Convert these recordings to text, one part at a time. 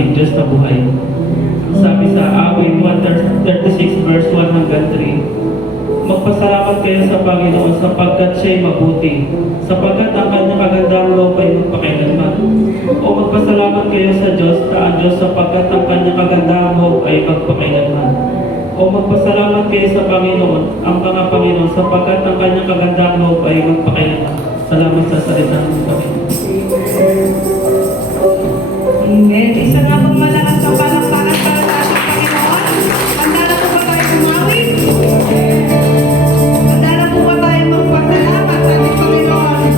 ating Diyos na buhay. Sabi sa awit 136 verse 1 hanggang 3, magpasalamat kayo sa Panginoon sapagkat siya'y mabuti, sapagkat ang kanyang kagandang loob ay magpakailanman. kayo sa Diyos na ang Diyos sapagkat ang kanyang kagandahang hope ay magpakailanman. O magpasalamat kayo sa Panginoon, ang mga Panginoon, sapagkat ang kanyang kagandahang hope ay magpakailanman. Salamat sa salita ng Panginoon. Amen. Isa nga pong malakas na palakpakan para sa ating Panginoon. Handa na po ba tayo umawit? Handa na po ba tayo magpasalamat sa ating Panginoon?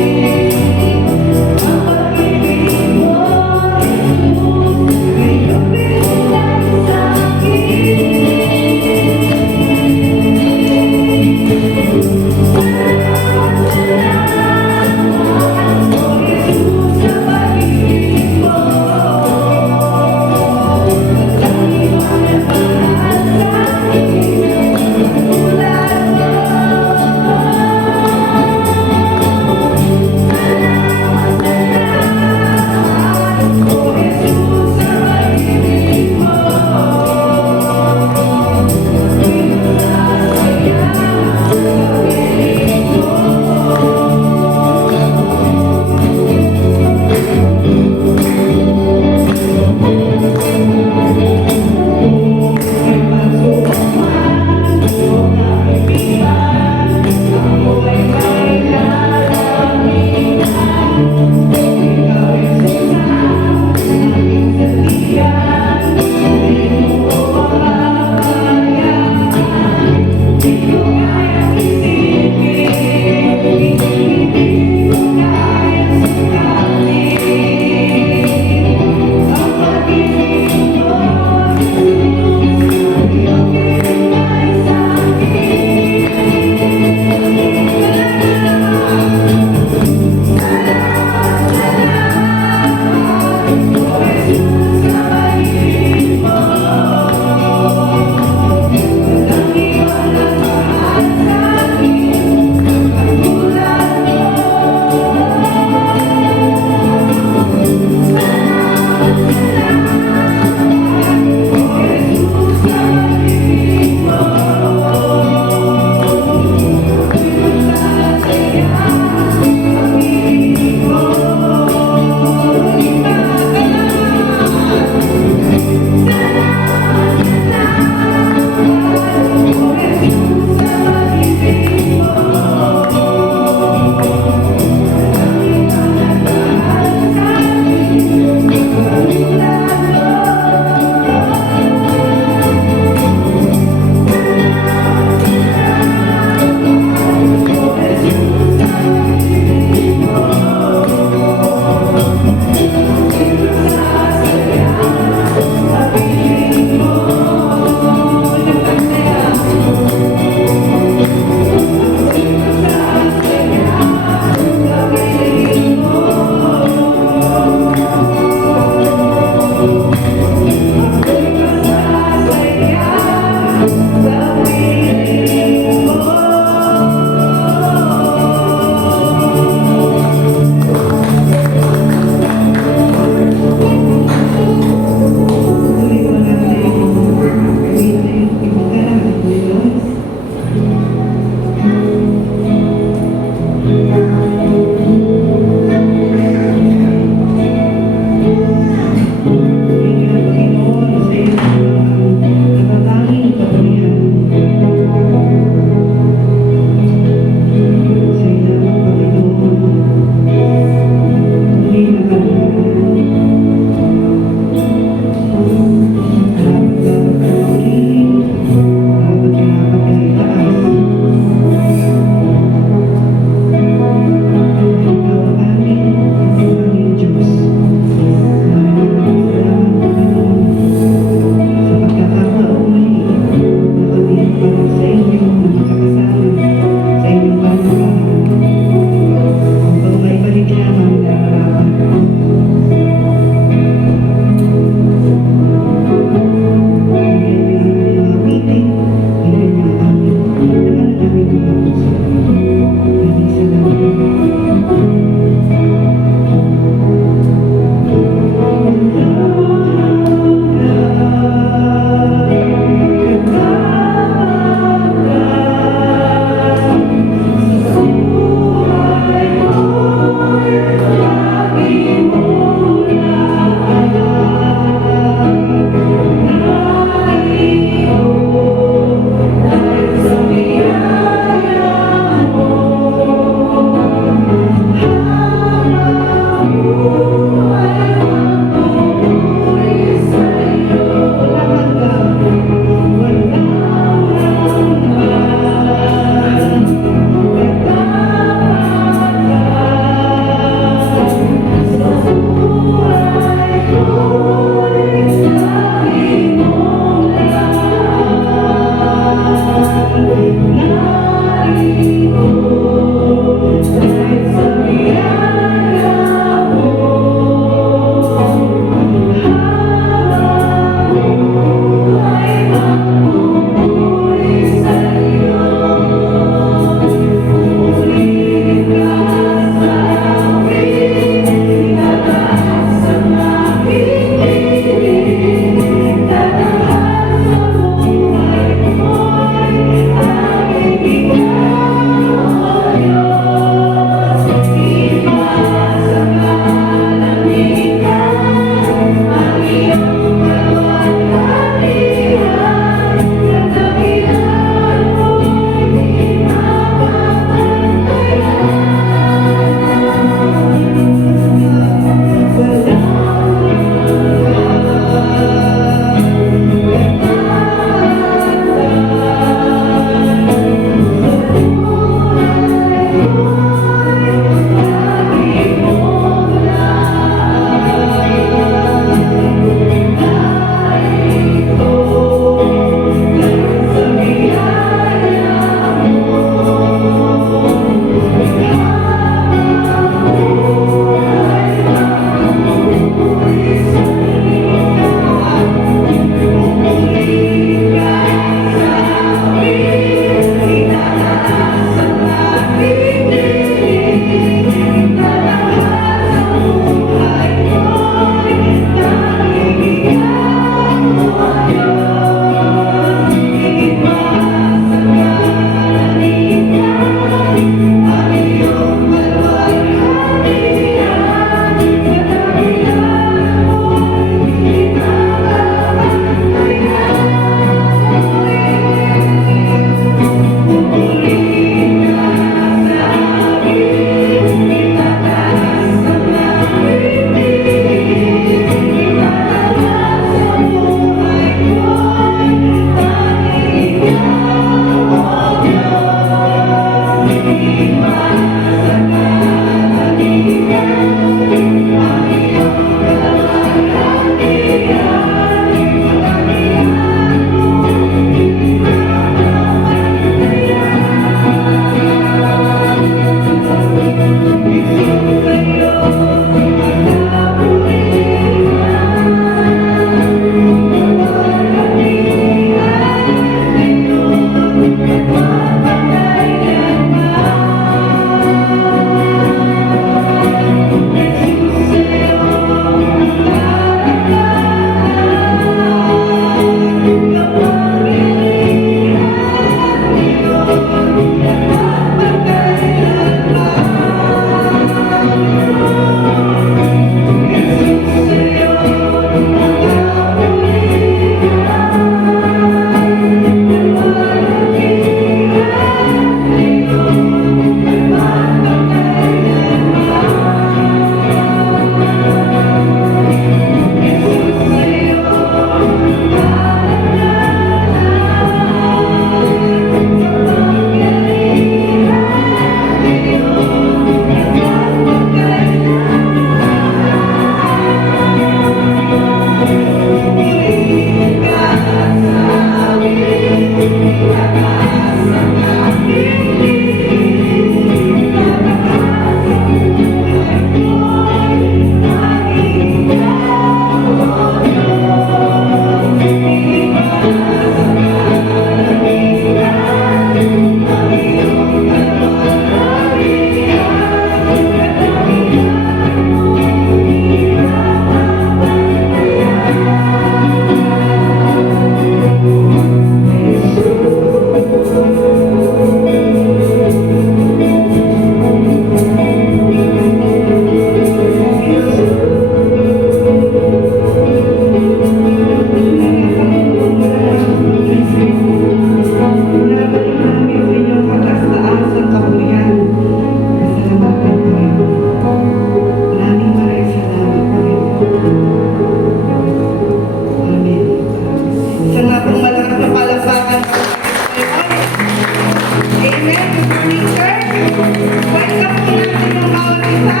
Amen. Good morning, church. Welcome po natin ang bawat isa.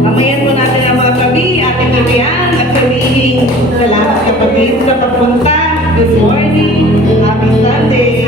Kamayan po natin ang mga gabi, ating kakayan at sabihin sa lahat kapatid sa papunta. Good morning. Happy Sunday.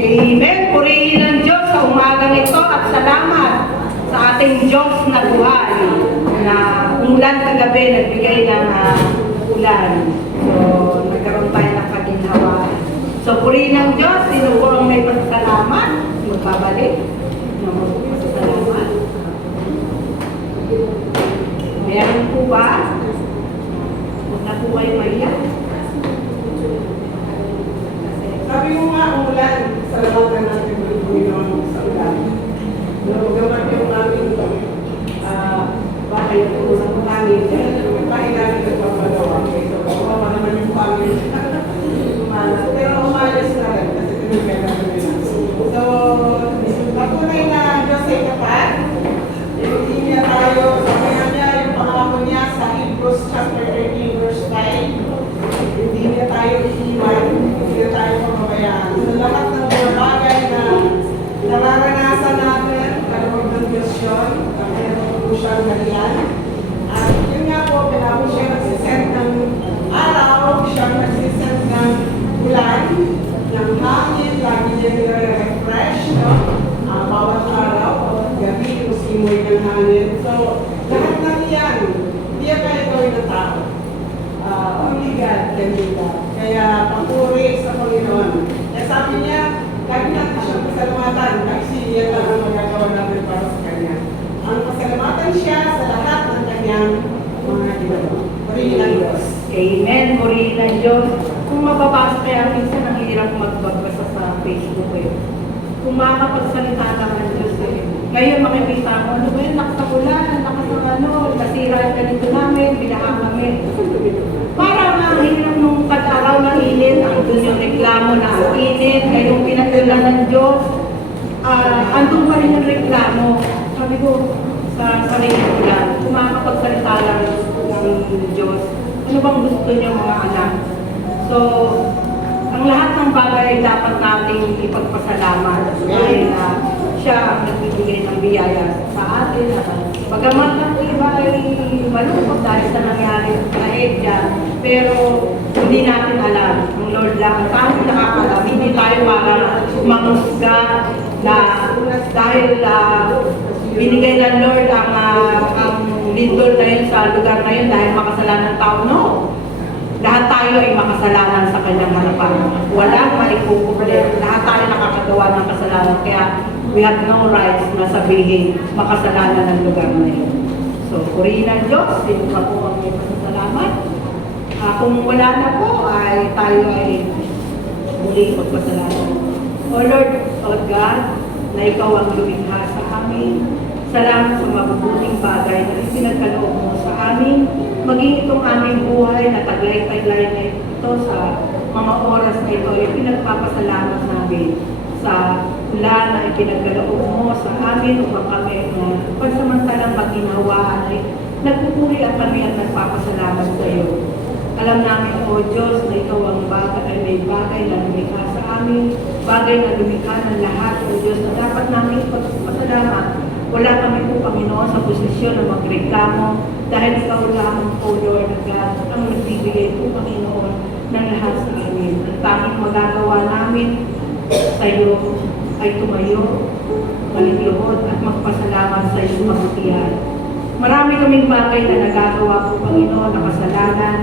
Amen. Purihin ang Diyos sa umagang ito at salamat sa ating Diyos na buhay na umulan kagabi, nagbigay ng ulan. So, nagkaroon tayo ng kaginhawaan. So, purihin ang Diyos. Sino po ang may pasasalamat? Magbabalik. Pasasalamat. Meron po ba? Huwag na po kayo maiyak. Sabi mo nga, umulan, salamatan natin ng Panginoon sa ulan. Gamat yung aming bahay at ulang namin, bahay namin nagpapagawa. So, kawawa naman yung pangin. Pero umayos na rin kasi tinigyan namin nila. So, patunay na Diyos ay kapat. Hindi niya tayo, sabi niya yung pangako niya sa Hebrews chapter 13 verse 5. Hindi niya tayo iiwan, hindi niya tayo pamabayaan. Sa lahat ng mga bagay na nararanasan natin, kalawag ng Diyos yun, meron po siyang halian. At yun nga po, pinapos siya nagsisend ng araw, siya nagsisend ng ulan, ng hangin, lagi niya nire-refresh, no? Bawat araw, bawat gabi, yung simoy ng hangin. So, lahat ng iyan, hindi yan kaya gawin ng tao. Only God can do that. Kaya papuri sa Panginoon. Kaya sabi niya, lagi natin siyang pasalamatan kasi yan lang ang magagawa natin para sa Kanya. Ang pasalamatan siya sa lahat ng Kanyang mga ginagawa. Purihin ang Diyos. Amen. Purihin ang Diyos. Kung mababasa kaya minsan ang hirap magbabasa sa Facebook eh. Kung makakapagsalita lang ng Diyos eh. Ngayon makikita mo, ano ba yun, nakasaulan, nasira ang ganito namin, binaha kami. Parang ang hirap nung pag-araw ng init, ang doon yung reklamo na ang init, ngayong pinagdala ng Diyos, andun pa rin yung reklamo. Sabi ko, sa sarili ko lang, kung makakapagsalita lang ng Diyos, ano bang gusto niyo mga anak? So, ang lahat ng bagay ay dapat nating ipagpasalamat dahil siya ang nagbibigay ng biyaya sa atin. Bagamat ang iba ay malungkot dahil sa nangyari kahit dyan, pero hindi natin alam. Ang Lord lang ang tayo nakakalam. Hindi tayo para mangusga na dahil binigay ng Lord ang lindol na yun sa lugar na yun dahil makasalanan ng tao. No! Lahat tayo ay makasalanan sa kanyang harapan. Walang maikukulit. Lahat tayo nakakagawa ng kasalanan. Kaya we have no rights na sabihin makasalanan ng lugar na yun. So, purihin ang Diyos. Sino pa po ang may pasasalamat? Kung wala na po, ay tayo ay muli magpasalamat. O Lord, O God, na ikaw ang lumikha sa amin. Salamat sa mabubuting bagay na ipinagkaloob mo sa amin. maging itong aming buhay na taglay-taglay na ito sa mga oras na ito ay pinagpapasalamat namin sa ulan na ipinagkaloob mo sa amin upang kami pansamantalang magginhawaan ay nagpupuri at kami at nagpapasalamat sa iyo. Alam namin, O Diyos, na ikaw ang may bagay na lumikha sa amin, bagay na lumikha ng lahat, O Diyos, na dapat namin ipagpasalamat. Wala kami po, Panginoon, sa posisyon na magreklamo dahil ikaw lamang, O Lord, ang nagbibigay po, Panginoon, ng lahat sa amin. Ang tanging magagawa namin sa iyo ay tumayo, maligluhod at magpasalamat sa iyong kabutihan. Marami kaming bagay na nagagawa po, Panginoon, na kasalanan.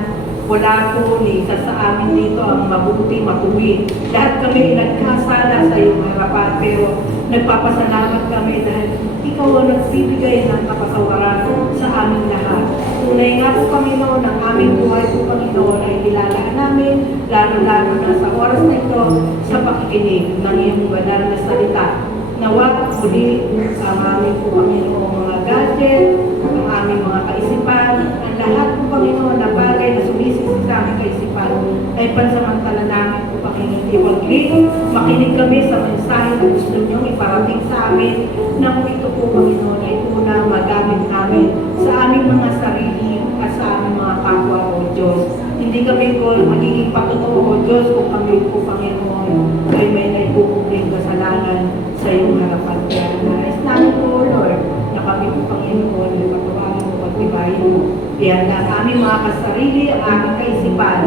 Wala po ni isa sa amin dito ang mabuti, matuwid. Lahat kami nagkasala sa iyong harapan, pero nagpapasalamat kami dahil ikaw ang nagbibigay ng kapasawaran sa aming lahat. Tunay nga po, Panginoon, ang aming buhay po, Panginoon, ay nilalaan namin, lalo-lalo na sa oras na ito, sa pakikinig ng iyong banal na salita. Nawag muli ang aming po, Panginoon, mga gadget, ang aming mga kaisipan, ang lahat po, Panginoon, na bagay na sumisisi sa aming kaisipan, ay pansamantala namin po, Panginoon, iwaglit. Makinig kami sa mensahe na gusto niyong iparating sa amin, na kung ito po, Panginoon, ay unang magamit namin sa aming mga sarili at sa aming mga kapwa, O Diyos. Hindi kami po magiging patotoo, O Diyos, kung kami po, Panginoon, ay may naipupukling kasalanan sa iyong harapan. Kaya nais namin po, Lord, na kami po, Panginoon, ay patuwagin mo, pagtibayin mo. Kaya ang aming mga kasarili, ang aming kaisipan,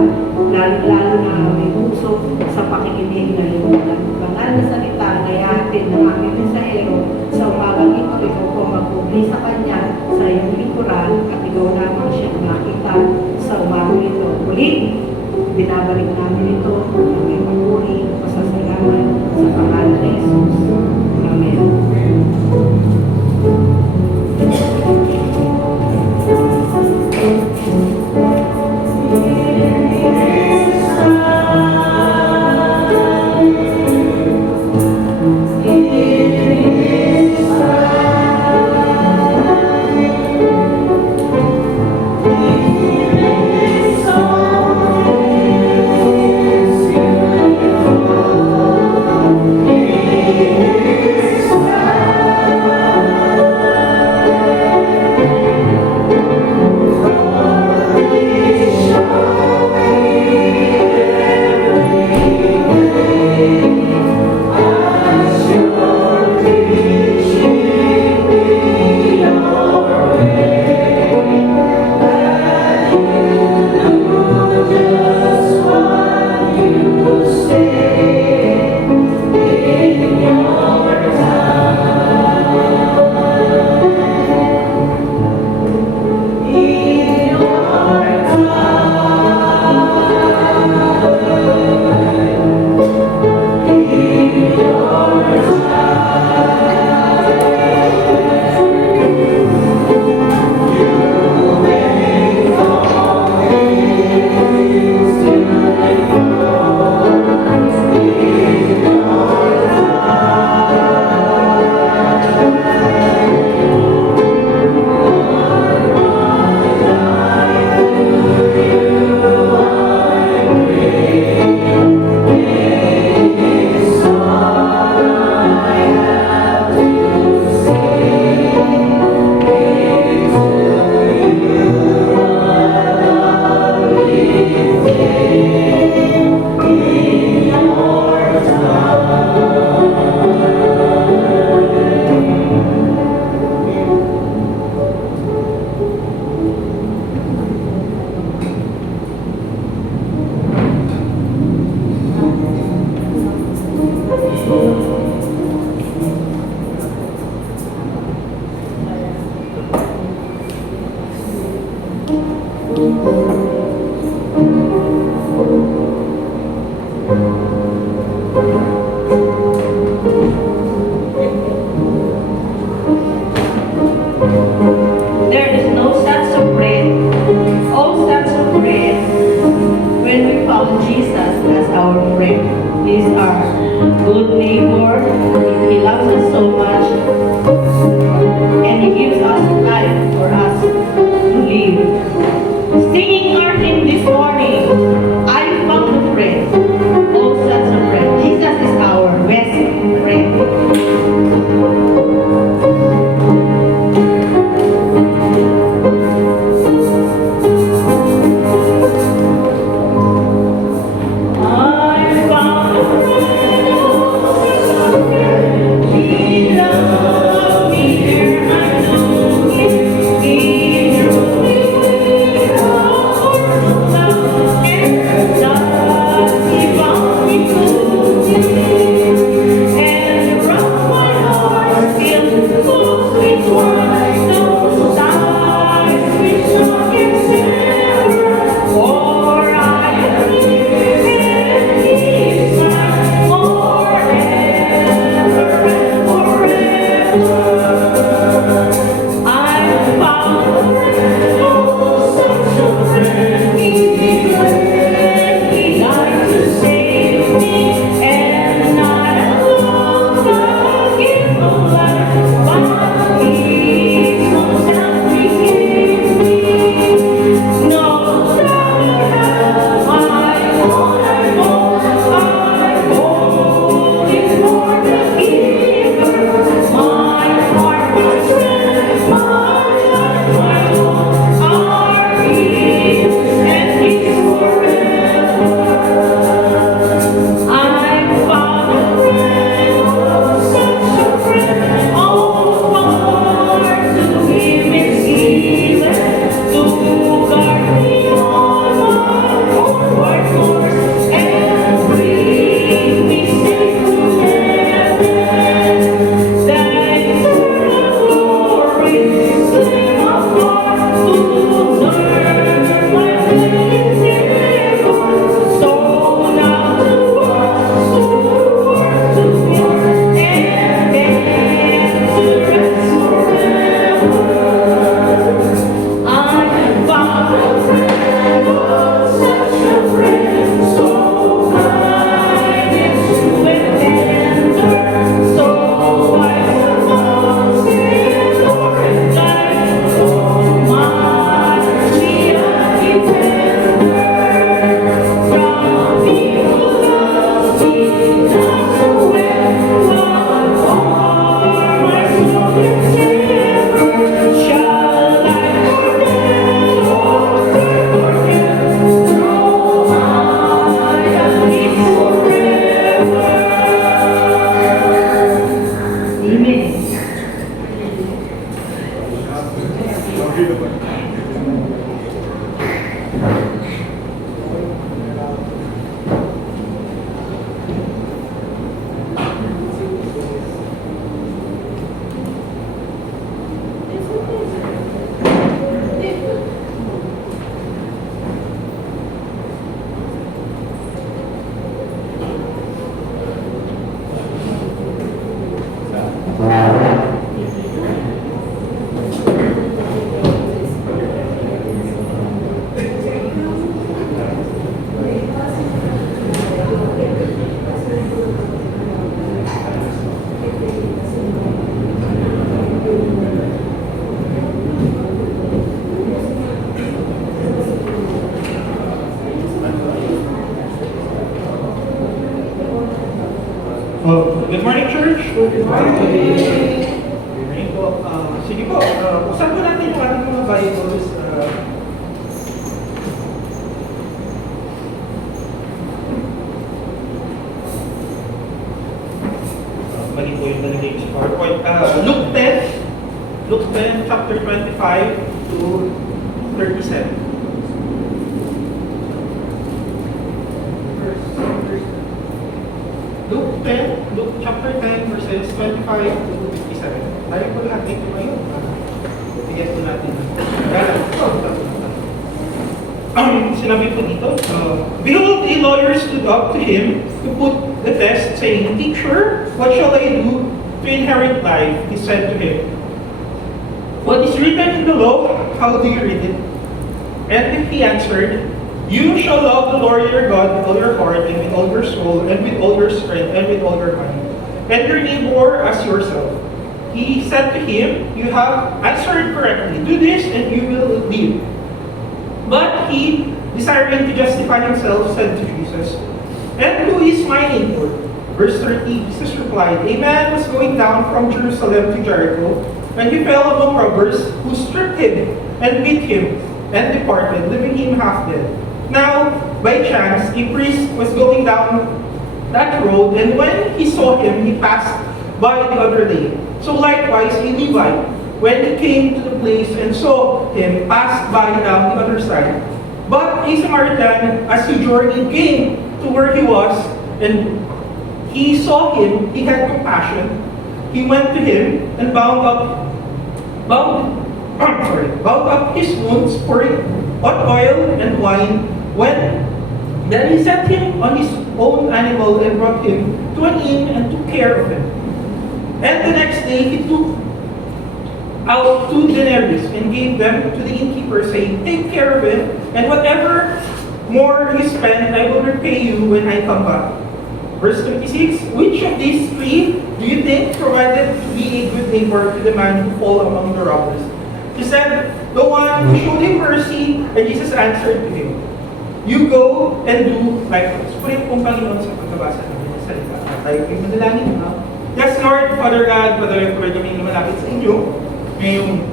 lalo-lalo na ang aming puso sa pakikinig na iyong banal na salita na ihatid ng aming mensahero sa umagang ito. Ikaw po magpubli sa kanya sa iyong likuran at ikaw lamang siyang nakita sa umagang ito. Muli, binabalik namin ito ng may papuri, pasasalamat sa pangalan ni Jesus. Amen. There is no sense of bread, all sense of bread when we found Jesus as our friend. He is our good neighbor. He loves us so much, and He gives us life for us to live. Good morning, church. Good morning po. Sige po, usapan po natin yung ating mga Bibles. Mali po yung nalagay ko sa PowerPoint. Luke 10, chapter 25 to 37. Luke chapter 10, verses 25 to 57. Tayo po lahat dito ngayon. Bigyan po natin. Sinabi po dito, behold, a lawyer stood up to him to put the test, saying, Teacher, what shall I do to inherit life? He said to him, what is written in the law? How do you read it? And he answered, you shall love the Lord your God with all your heart and with all your soul and with all your strength and with all your mind, and your neighbor as yourself. He said to him, you have answered correctly. Do this and you will live. But he, desiring to justify himself, said to Jesus, and who is my neighbor? Verse 30, Jesus replied, a man was going down from Jerusalem to Jericho, and he fell among robbers, who stripped him and beat him and departed, leaving him half dead. Now, by chance, a priest was going down that road, and when he saw him, he passed by the other day. So likewise, a Levite, when he came to the place and saw him, passed by down the other side. But a Samaritan, as he journeyed, came to where he was, and he saw him, he had compassion. He went to him and bound up his wounds, pouring hot oil and wine. Then he set him on his own animal and brought him to an inn and took care of him. And the next day he took out 2 denarii and gave them to the innkeeper, saying, take care of him, and whatever more you spend, I will repay you when I come back. Verse 26, which of these 3 do you think provided to be a good neighbor to the man who fell among the robbers? He said, the one who showed him mercy, and Jesus answered to him, you go and do likewise. Purihin pong Panginoon sa pagkabasa namin ng salita. Tayo kayo manalangin, ha? Yes, Lord, Father God, Father, pray kami lumalapit sa inyo. Ngayong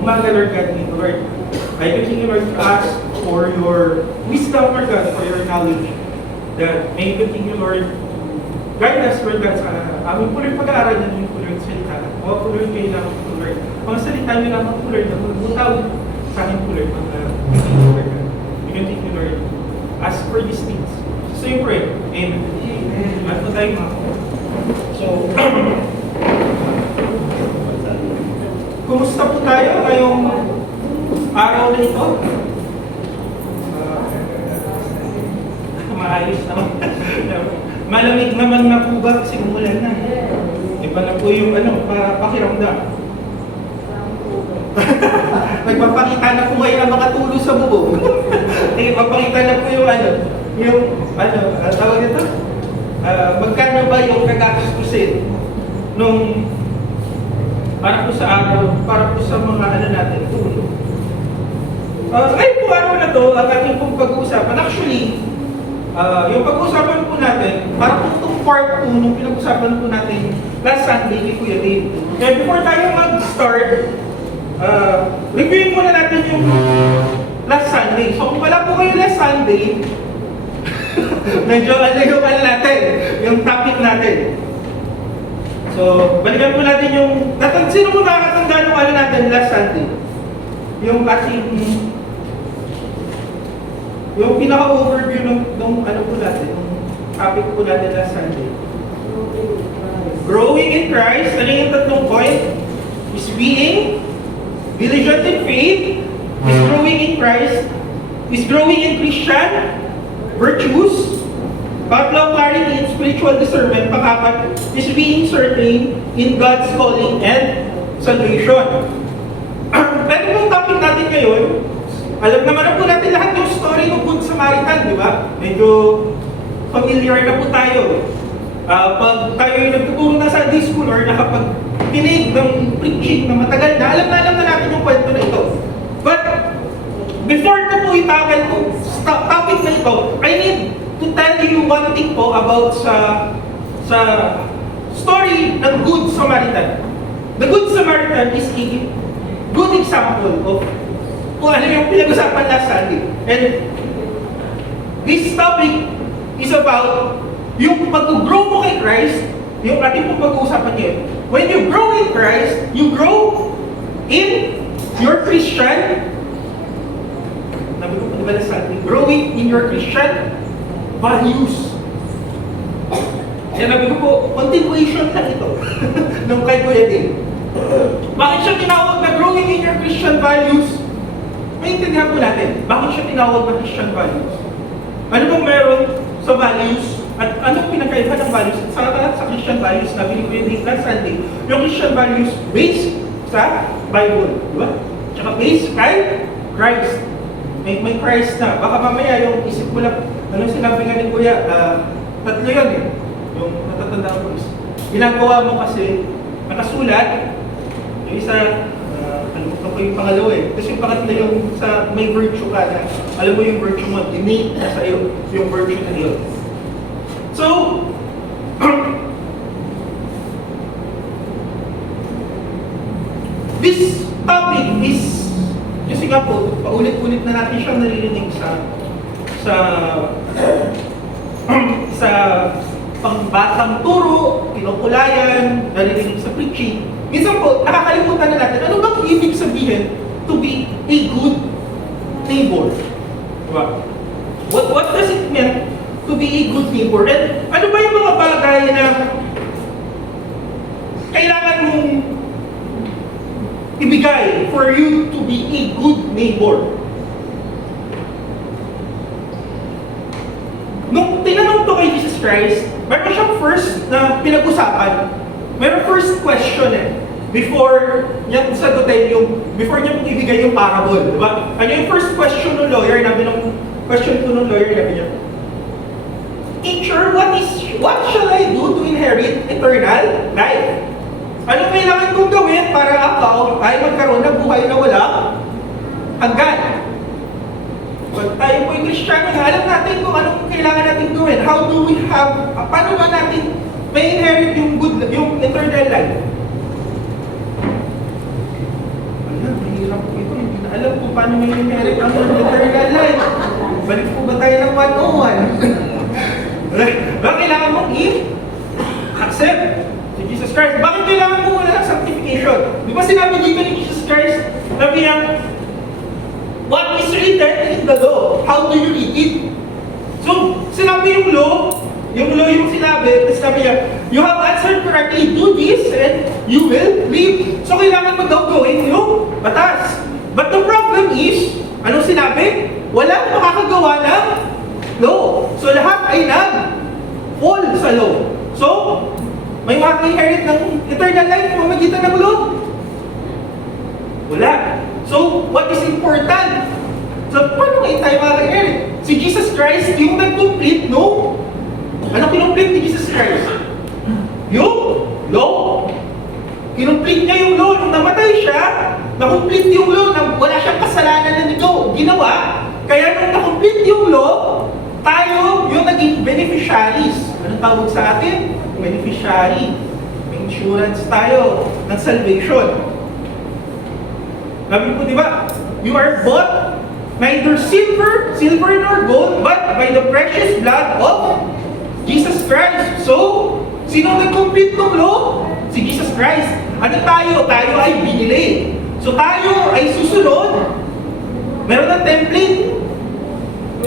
umaga, Lord God, Lord, I continue, Lord, to ask for your wisdom, Lord God, for your knowledge, that may continue, Lord, guide us, Lord God, sa aming puloy pag-aaral na yung puloy salita. O puloy kayo naman po, Lord. Mga salita nyo naman po, Lord, na magmutaw sa aming puloy pag-aaral, Lord God. We continue, Lord, ask for these things. So you pray. Amen. At po tayo mga. So, kumusta po tayo ngayong araw na ito? Maayos naman. Malamig naman na po ba kasi umulan na. Iba na po yung pakiramdam. Nagpapakita na po ngayon ang makatulog sa bubong. Nagpapakita na po tawag ito? Magkano ba yung kagastusin nung para po sa araw, para po sa mga natin, tulog. Ngayon po araw na to, ang ating pong pag-uusapan. Actually, yung pag-uusapan po natin, para po itong part 2 nung pinag-uusapan po natin last Sunday kay Kuya Dave. Kaya before tayo mag-start, reviewin muna natin yung last Sunday. So kung wala po kayo last Sunday, medyo natin, yung topic natin. So, balikan po natin yung, sino po nakakatanda nung natin last Sunday? Yung ating, yung pinaka-overview nung po natin, yung topic po natin last Sunday. Growing in Christ, ano yung tatlong point? Is being diligent in faith, is growing in Christ, is growing in Christian virtues, Tatlo, clarity in spiritual discernment. Pang-apat is being certain in God's calling and salvation. Pero yung topic natin ngayon, alam naman na po natin lahat yung story ng Good Samaritan, di ba? Medyo familiar na po tayo. Pag tayo yung nagtuturo na Sunday school or nakapag-tinig ng preaching na matagal na, alam na natin yung kwento na ito. But, before ko po itagal ko topic na ito, I need to tell you one thing po about sa sa story ng Good Samaritan. The Good Samaritan is a good example of kung ano yung pinag-usapan last Sunday. And this topic is about yung pag-grow mo kay Christ, yung ating pong pag-uusapan ngayon. When you grow in Christ, you grow in your Christian, nabi ko pa diba last Sunday, growing in your Christian values. Yan nabi ko po, continuation lang ito nung kay Kuya Dave. Bakit siya tinawag na growing in your Christian values? Maintindihan po natin, bakit siya tinawag na Christian values? Ano bang meron sa values? At anong pinagkaiba ng values? Sa Christian values, nabi ni Kuya Dave last Sunday, yung Christian values based sa Bible, di ba? Tsaka based kay Christ. May Christ na. Baka mamaya yung isip mo lang, anong sinabi nga ni Kuya, tatlo yun eh. Yung natatandaan ko is, ginagawa mo kasi nakasulat, yung isa, kalimutan ko yung pangalawa eh. Tapos yung pangatlo yung sa may virtue ka na, alam mo yung virtue mo, innate na sa iyo, yung virtue na yun. So, this topic is, kasi nga po, paulit-ulit na natin siyang naririnig sa pangbatang turo, kinukulayan, naririnig sa preaching. Minsan po, nakakalimutan na natin, ano bang ibig sabihin to be a good neighbor? Diba? What does it mean to be a good neighbor? And ano ba yung mga bagay na kailangan mong ibigay for you to be a good neighbor? Nung tinanong to kay Jesus Christ, meron siyang first na pinag-usapan. Meron first question eh. Before niya sagutin before niya ibigay yung parable. Diba? Ano yung first question ng lawyer? Question ko ng lawyer, sabi niya, Teacher, what shall I do to inherit eternal life? Ano kailangan kong gawin para ako ay magkaroon ng buhay na wala hanggan? Pag tayo po'y Kristiyano, alam natin kung anong kailangan natin gawin. How do we have, paano ba natin may inherit yung eternal life? Alam, mahirap po ito. Hindi na alam kung paano may inherit ang eternal life. Balik po ba tayo ng 101? Bakit kailangan mong accept si Jesus Christ? Bakit kailangan mo wala ng sanctification? Di ba sinabi dito ni Jesus Christ, sabi niya, what is written in the law? How do you read it? So, sinabi yung law yung sinabi, sabi niya, you have answered correctly, do this and you will live. So, kailangan mo daw gawin yung batas. But the problem is, anong sinabi? Walang makakagawa ng law. So, lahat ay nag-fall sa law. So, may maki-inherit ng eternal life pamamagitan ng law? Wala. So, what is important? So, paano ngayon tayo maki-inherit? Si Jesus Christ, yung nag-complete, no? Ano kinumplete ni Jesus Christ? Yung law. Kinumplete niya yung law. Nung namatay siya, nakomplete yung law na wala siyang kasalanan na ginawa. Kaya nung nakomplete yung law, tayo yung naging beneficiaries. Anong tawag sa atin? Beneficiary. May insurance tayo ng salvation. Sabi po, di ba? You are bought neither silver nor gold, but by the precious blood of Jesus Christ. So, sino nag-complete ng law? Si Jesus Christ. Ano tayo? Tayo ay binili. So, tayo ay susunod. Meron ng template.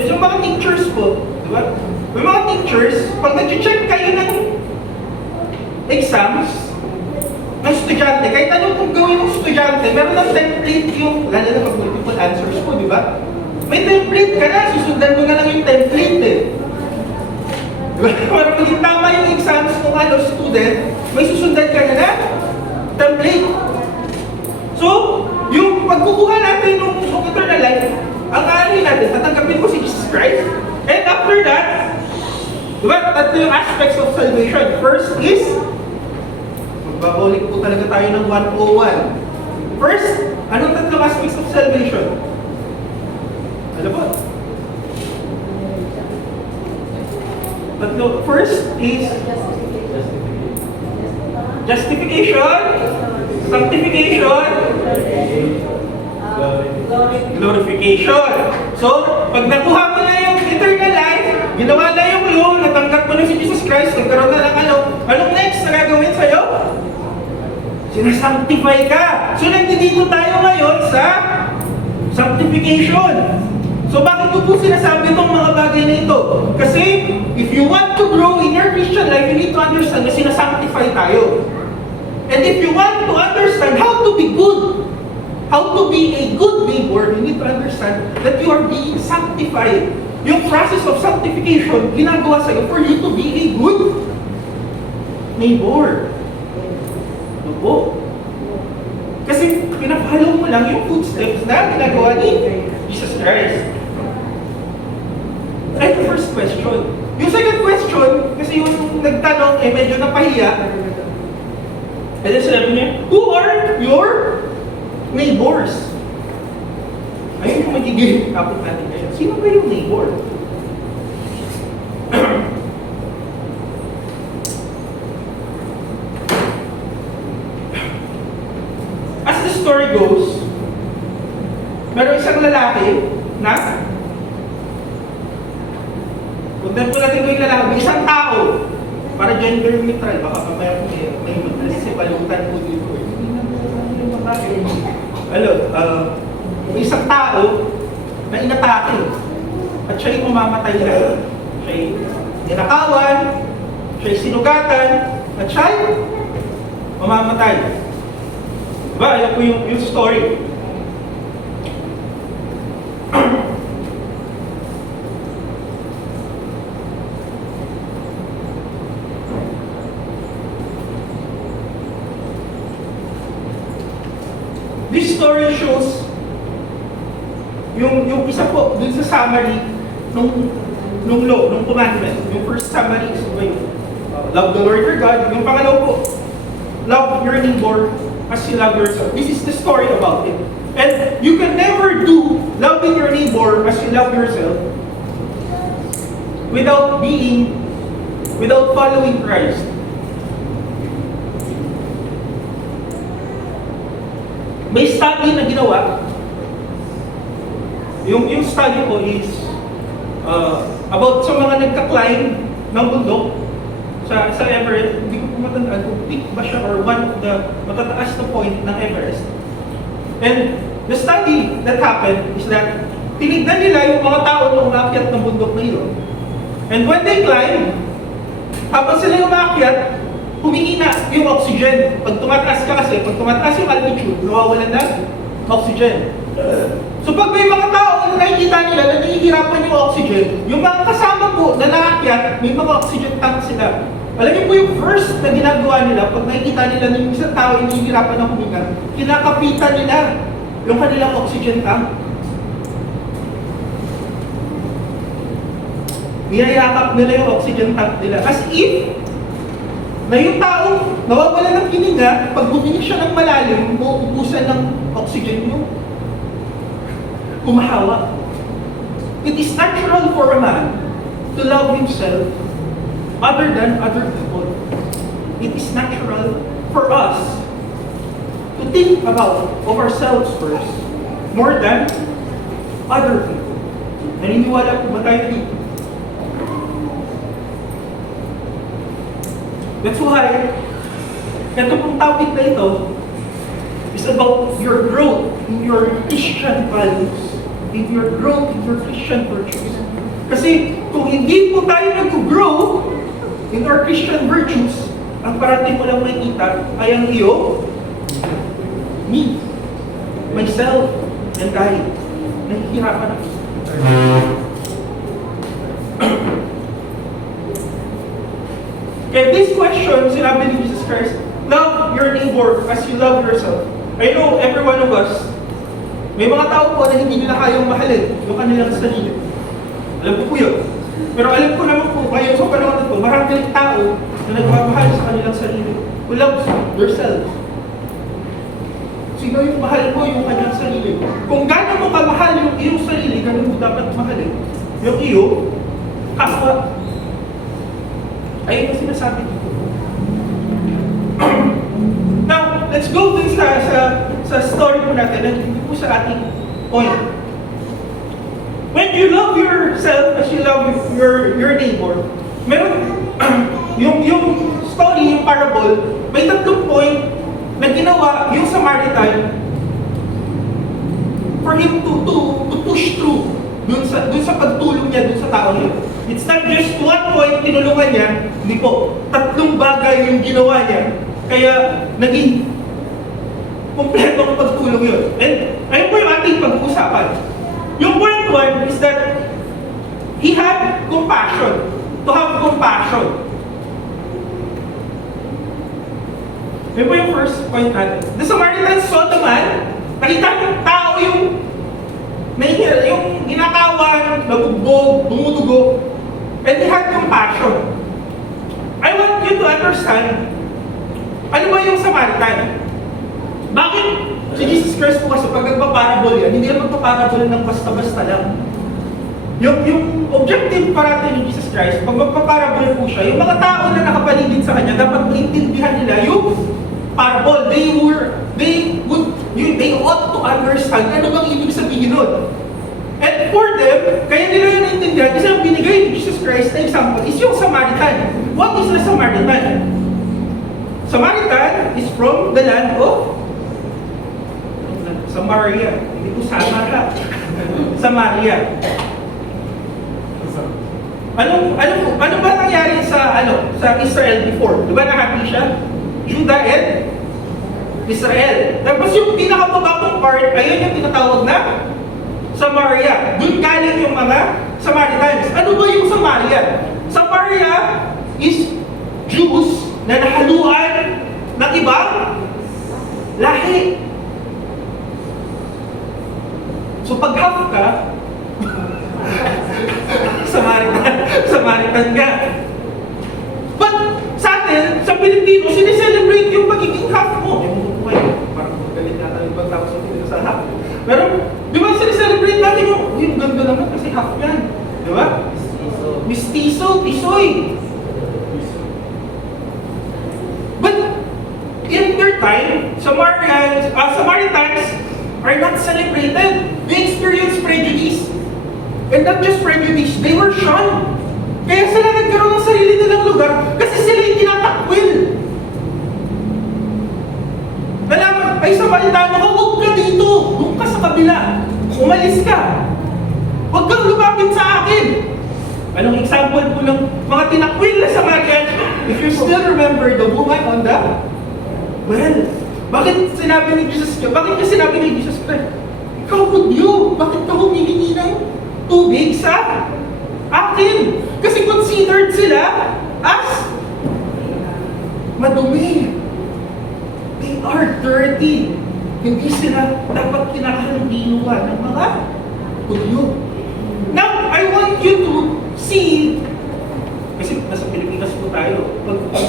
Yung mga teachers po, di ba? May mga teachers, pag nag-check kayo ng exams, ng estudyante, kahit anong kung gawin ng estudyante, meron ng template yung, lalo na pag multiple answers po, di ba? May template ka na, susundan mo na lang yung template eh. Diba? Para maging tama yung exams ng student, may susundan ka na template. So, yung pagkukuha natin ng eternal life, ang aanin natin, tatanggapin mo si Jesus Christ. And after that, diba, tatlo yung aspects of salvation. First is, magbabalik po talaga tayo ng 101. First, anong tatlong aspects of salvation? Ano po? Tatlo. First is Sanctification. Sanctification. Glorification. So, pag nakuha mo na yung eternal life, ginawa na yung law, natanggap mo na si Jesus Christ, nagkaroon na ng ano, anong next na gagawin sa'yo? Sinasanctify ka. So, nandito tayo ngayon sa sanctification. So, bakit ko po sinasabi itong mga bagay na ito? Kasi, if you want to grow in your Christian life, you need to understand na sinasanctify tayo. And if you want to understand how to be good, how to be a good neighbor, you need to understand that you are being sanctified. Yung process of sanctification, ginagawa sa'yo for you to be a good neighbor. Ano po? Kasi pinapalaw mo lang yung footsteps na ginagawa ni Jesus Christ. Ay, the first question. Yung second question, kasi yung nagtanong, medyo napahiya. And then sabi niya, who are your neighbors? Ayun yung magiging topic natin ngayon. Sino ba yung neighbor? As the story goes, meron isang lalaki na huwag na po natin ko yung lalaki, may isang tao para gender neutral, baka mamaya may magkasipalutan po dito eh. May isang tao na inatake at siya'y mamamatay na. Siya'y ninakawan, siya'y sinugatan, at siya'y mamamatay. Diba? Ayan po yung story. This story shows yung isa po dun sa summary nung law, nung commandment. Yung first summary is love the Lord your God. Yung pangalaw po, love your neighbor as you love yourself. This is the story about it. And you can never do loving your neighbor as you love yourself without following Christ. May study na ginawa. Yung study ko is about sa mga nagka-climb ng bundok sa Everest. Hindi ko matandaan kung peak ba siya or one of the matataas na point ng Everest. And the study that happened is that tinignan nila yung mga tao na umakyat ng bundok na yun. And when they climb, habang sila umakyat, humihina yung oxygen. Pag tumataas ka kasi, pag tumataas yung altitude, nawawalan na oxygen. So pag may mga tao na nakikita nila na nahihirapan yung oxygen, yung mga kasama po na naakyat, may mga oxygen tank sila. Alam niyo po yung first na ginagawa nila, pag nakikita nila na yung isang tao yung nahihirapan ng huminga, kinakapitan nila yung kanilang oxygen tank. Niyayakap nila yung oxygen tank nila. As if, na yung taong nawawala ng hininga, pag humingi siya ng malalim, uubusan ng oxygen mo. Kumahawa. It is natural for a man to love himself other than other people. It is natural for us to think about of ourselves first more than other people. Naniniwala po ba tayo dito? That's why, ito pong topic na ito is about your growth in your Christian values, in your growth in your Christian virtues. Kasi kung hindi po tayo nag-grow in our Christian virtues, ang parating mo lang makikita ay ang iyo, me, myself, and I. Nahihirapan ako. Okay, this question, sinabi ni Jesus Christ, love your neighbor as you love yourself. I know every one of us, may mga tao po na hindi nila kayang mahalin yung kanilang sarili. Alam ko po yun. Pero alam ko naman po, ngayon sa panahon na po, maraming tao na nagmamahal sa kanilang sarili. Who loves themselves. Sino yung mahal mo yung kanyang sarili? Kung gano'n mo kamahal yung iyong sarili, gano'n mo dapat mahalin yung iyo, kapwa. Ayun ang sinasabi dito. let's go dun sa story po natin, at hindi po sa ating point. When you love yourself as you love your neighbor, meron, yung story, yung parable, may tatlong point na ginawa yung Samaritan for him to push through dun sa pagtulong niya dun sa tao niya. It's not just one point tinulungan niya, hindi po. Tatlong bagay yung ginawa niya, kaya naging kompletong pagtulong yun. And ayun po yung ating pag-uusapan. Yung point one is that he had compassion. To have compassion. Yun po yung first point natin. The Samaritan saw the man, nakita yung tao yung ginakawan, nabugbog, dumudugo, and he had compassion. I want you to understand, ano ba yung Samaritan? Bakit si Jesus Christ po kasi pag nagpaparable yan, hindi yan magpaparable ng basta-basta lang. Yung objective parati ni Jesus Christ, pag magpaparable po siya, yung mga tao na nakapaligid sa kanya, dapat maintindihan nila yung parable. They ought to understand ano bang ibig sabihin nun. And for them, kaya nila yun naintindihan kasi ang binigay ni Jesus Christ na example is yung Samaritan. What is the Samaritan? Samaritan is from the land of Samaria. Hindi po Samara. Samaria. Ano ba nangyari sa Israel before? Di ba na-happy siya? Judah and Israel. Tapos yung pinakababang part, ayun yung tinatawag na Samaria. Doon galing yung mga Samaritans. Ano ba yung Samaria? Samaria is Jews na nahaluan ng ibang lahi. So pag half ka, Samaritan ka. But sa atin, sa Pilipino, sineselebrate yung pagiging half mo. Parang magalit natin yung pagtapos sa half. Pero, di ba sineselebrate natin yung ganda naman kasi half yan. Di ba? Mistiso, tisoy. But, in their time, Samaritans are not celebrated. They experience prejudice. And not just prejudice, they were shunned. Kaya sila nagkaroon ng sarili nilang lugar kasi sila yung tinatakwil. Nalaman, ay Samaritano ka, huwag ka dito. Huwag ka sa kabila. Umalis ka. Huwag kang lumapit sa akin. Anong example po ng mga tinakwil na Samaritan? If you still remember the woman on the well, bakit sinabi ni Jesus Christ, ikaw hudyo, bakit ka humihingi ng tubig sa akin? Kasi considered sila as madumi. They are dirty. Hindi sila dapat kinakahalbinuhan ng mga hudyo. Now, I want you to see, kasi nasa Pilipinas po tayo,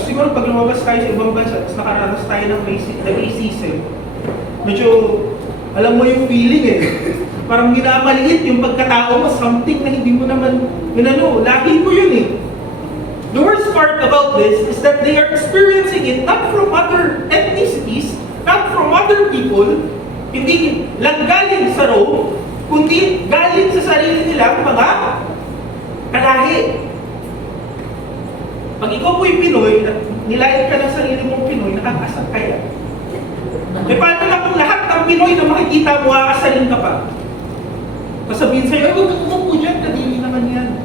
siguro pag lumabas tayo sa ibang bansa, tapos nakaranas tayo ng racism, medyo, alam mo yung feeling eh. Parang minamaliit yung pagkatao mo, something na hindi mo naman, lahi mo yun eh. The worst part about this is that they are experiencing it not from other ethnicities, not from other people, hindi lang galing sa Rome, kundi galing sa sarili nilang mga kalahi. Pag ikaw po'y Pinoy, at nilayan ka ng sarili mong Pinoy, nakakasal kaya. E paano na kung lahat ng Pinoy na makikita mo, aasalin ka pa? Sasabihin sa'yo, huwag kang umupo dyan, kadili naman yan.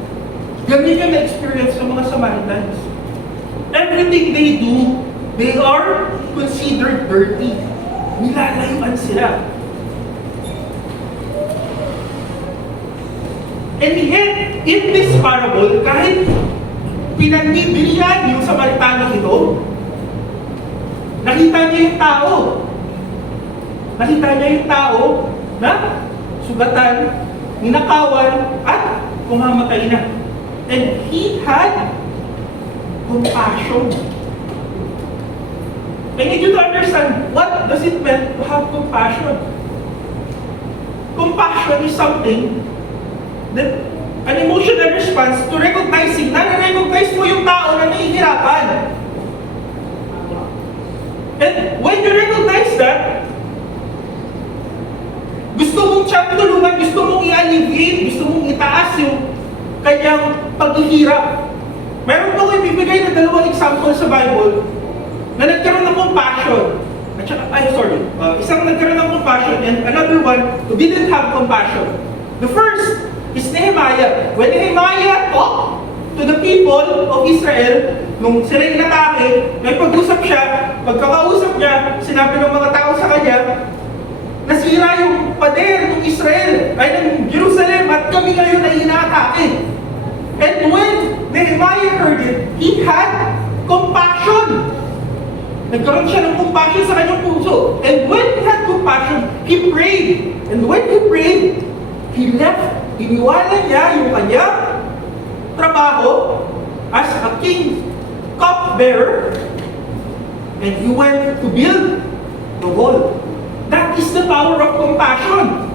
Ganyan yung na-experience ng mga Samaritans. Everything they do, they are considered dirty. Nilalayuan sila. And yet, in this parable, kahit pinanibigyan yung Samaritano ito, nakita niya yung tao. Nakita niya yung tao na sugatan, ninakawan, at kumamatay na. And he had compassion. I need you to understand, what does it mean to have compassion? Compassion is something that an emotional response to recognizing, na-recognize mo yung tao na nahihirapan. And when you recognize that, gusto mong siyang tulungan, gusto mong i-alleviate, gusto mong itaas yung kanyang paghihirap. Meron po ko ibibigay na dalawang example sa Bible na nagkaroon ng compassion. At saka, isang nagkaroon ng compassion and another one who didn't have compassion. The first is Nehemiah. When Nehemiah talked to the people of Israel, nung sila inatake, may pag-usap siya, pagkakausap niya, sinabi ng mga tao sa kanya, nasira yung pader ng Israel, ay ng Jerusalem, at kami ngayon ay inaatake. And when Nehemiah heard it, he had compassion. Nagkaroon siya ng compassion sa kanyang puso. And when he had compassion, he prayed. And when he prayed, he left. Iniwanan niya yung kanyang trabaho as a king cupbearer, and he went to build the wall. That is the power of compassion.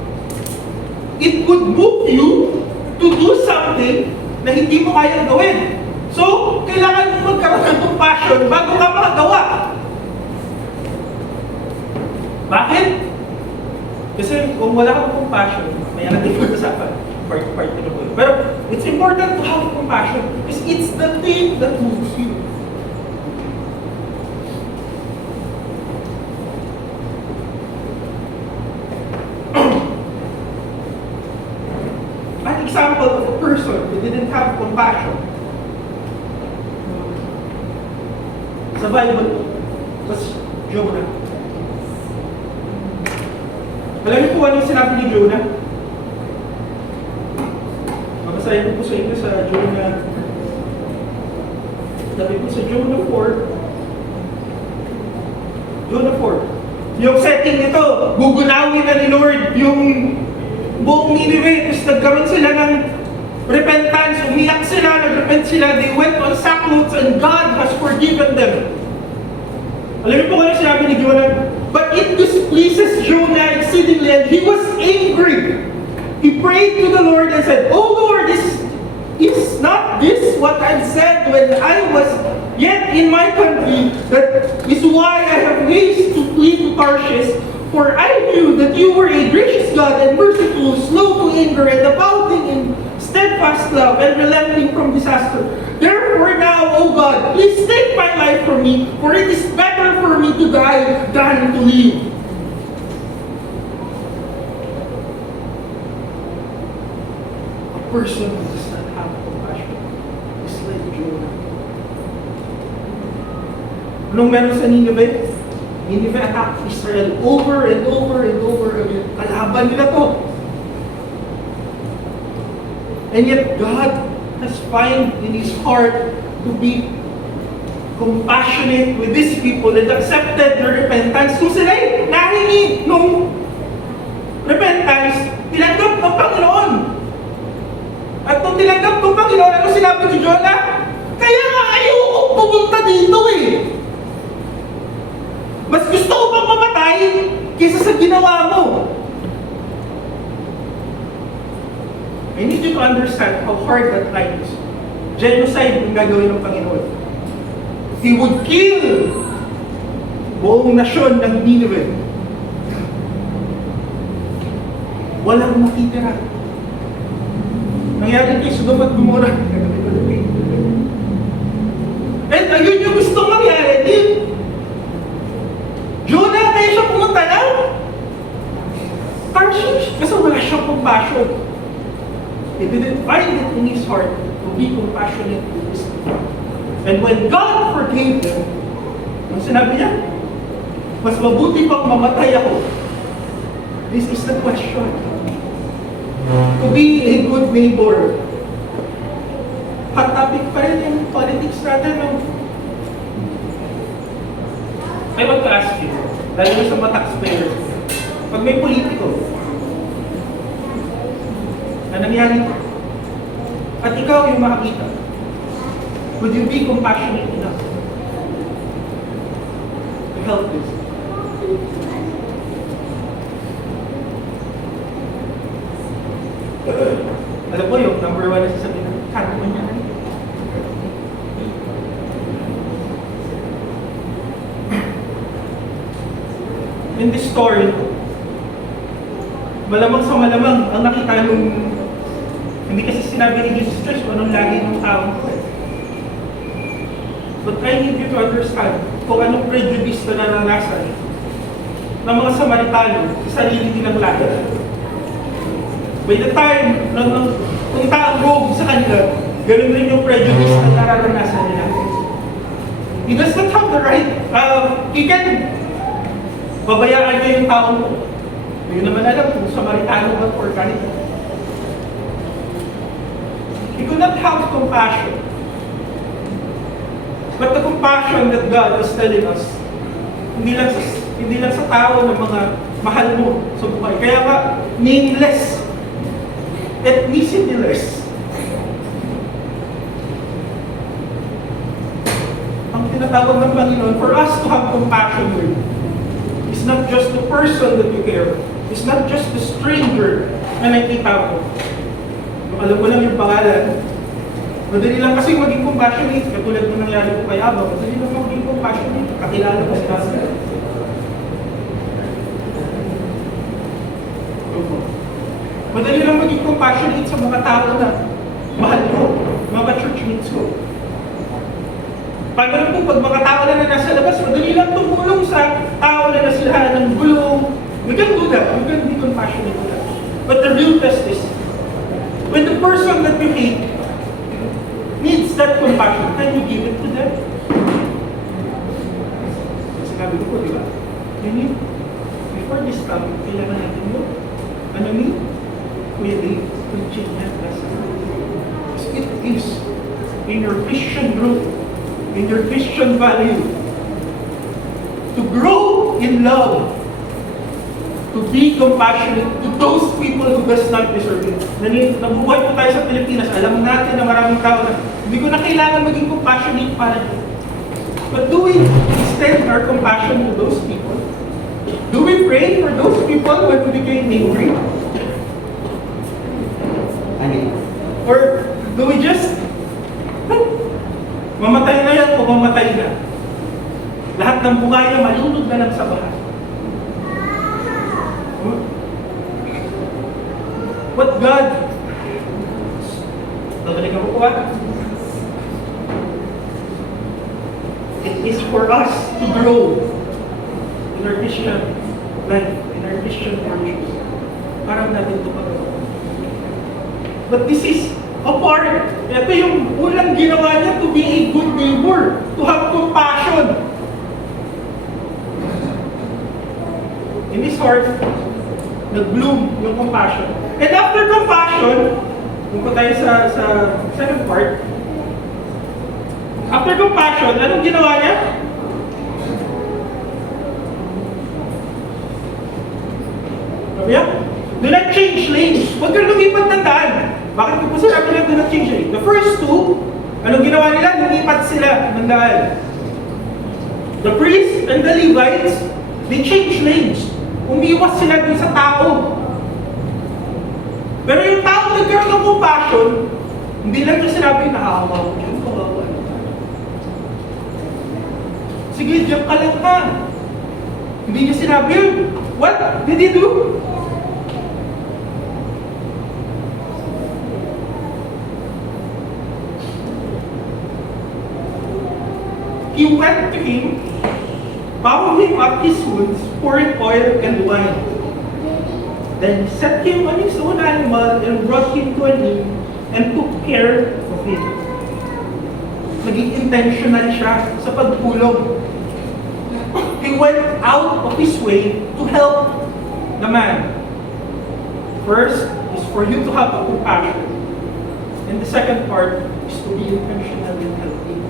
It would move you to do something na hindi mo kayang gawin. So, kailangan mo magkaroon ng compassion bago ka makagawa. Bakit? Kasi kung wala kang compassion, may natin pag-usapan. Part na po. Pero it's important to have compassion because it's the thing that moves you. An example of a person who didn't have compassion sa Bible was Jonah. Alam niyo po ano yung sinabi ni Jonah? Mabasahin ko po sa inyo sa Jonah. Sabi po sa Jonah 4. Jonah 4. Yung setting nito, gugunawin na ni Lord yung buong Nineveh. Tapos nagkaroon sila ng repentance, umiyak sila, nag-repent sila, they went on sackcloth and God has forgiven them. Alam niyo po kung ano sinabi ni Jonah? But it displeases Jonah exceedingly and he was angry. He prayed to the Lord and said, "Oh Lord, is not this what I said when I was yet in my country? That is why I have haste to flee to Tarshish. For I knew that you were a gracious God and merciful, slow to anger and abounding in steadfast love and relenting from disaster. Therefore now, O God, please take my life from me, for it is better for me to die than to live." A person who does not have compassion is like Jonah. Anong meron sa Nineveh? Nineveh attacked Israel over and over and over again. Kalaban nila to. And yet God has found in His heart to be compassionate with these people and accepted their repentance. Kung sila'y nahingi nung repentance, tinanggap ng Panginoon. At nung tinanggap ng Panginoon, ano sinabi ni Jonah? Kaya nga ayokong pumunta dito eh. Mas gusto ko pang mamatay kaysa sa ginawa mo. I need you to understand how hard that life is. Genocide yung gagawin ng Panginoon. He would kill buong nasyon ng Nineveh. Walang matitira. Nangyari kay Sodom at Gomorrah. And ayun yung gustong mangyari din. Jonah, kaya siya pumunta lang. Tarshish, kasi wala siyang compassion. He didn't find it in his heart to be compassionate with his people. And when God forgave them, ang sinabi niya, mas mabuti pang mamatay ako. This is the question. To be a good neighbor. Hot topic pa rin yung politics natin, no? I want to ask you, dahil sa mga taxpayers, pag may politiko, na nangyari ito, at ikaw yung makakita, would you be compassionate enough to help this? Alam mo yung number one na sasabihin na, kano mo niya. in this story, malamang sa malamang ang nakita nung, hindi kasi sinabi ni Jesus Christ kung anong lagi ng tao ko. But I need you to understand kung anong prejudice na naranasan ng mga Samaritano sa sarili nilang lahi. By the time nung taong rogue sa kanila, ganun rin yung prejudice na nararanasan nila. He does not have the right, he can babayaan niya yung taong mo. Hindi naman alam kung Samaritano ba or kanila. He could not have compassion. But the compassion that God was telling us, hindi lang sa tao ng mga mahal mo sa buhay. Kaya nga, nameless, ethnicityless. Ang tinatawag ng Panginoon, for us to have compassion with, is not just the person that you care, it's not just the stranger na nakikita mo. Kung alam mo lang yung pangalan, madali lang kasi maging compassionate, katulad ng nangyari ko kay Aba, madali lang maging compassionate, kakilala ko si Aba. Madali lang maging compassionate sa mga tao na mahal ko, mga churchmates ko. Paano po, pag mga tao na nasa labas, madali lang tumulong sa tao na nasilahan ng gulong. You can do that, you can be compassionate with that. But the real test is, when the person that you hate needs that compassion, can you give it to them? Sinabi ko po, di ba? You need, before this time, kailangan natin mo. Ano ni? Kuya Dave, preaching that lesson. It is in your Christian group, in your Christian value, to grow in love, to be compassionate to those people who does not deserve it. Nabuhay po tayo sa Pilipinas, alam natin na maraming tao na hindi ko na kailangan maging compassionate para dito. But do we extend our compassion to those people? Do we pray for those people when we became angry? Or do we just, mamatay na yan o mamatay na? Lahat ng buhay niya malunod na lang sa bahay. What God, babalikan ko po it is for us to grow in our Christian life, in our Christian virtues. Parang natin ito pagkakas. But this is a part, ito yung unang ginawa niya to be a good neighbor, to have compassion. In his heart, nag-bloom yung compassion. And after compassion, kung pa tayo sa second part, after compassion, anong ginawa niya? Sabi niya, do not change lanes. Huwag kang lumipat ng daan. Bakit ko po sinabi lang do not change lanes? The first two, anong ginawa nila? Lumipat sila ng daan. The priests and the Levites, they changed lanes. Umiwas sila dun sa tao. Pero yung tao nagkaroon ng compassion, hindi lang niya sinabi, nakakawa ko dyan, kawawa. Sige, diyan ka lang ka. Hindi niya sinabi yun. What did he do? He went to him, bound him up his wounds, poured oil and wine. Then he set him on his own animal and brought him to an inn and took care of him. Naging intentional siya sa pagtulong. He went out of his way to help the man. First is for you to have a compassion. And the second part is to be intentional in helping.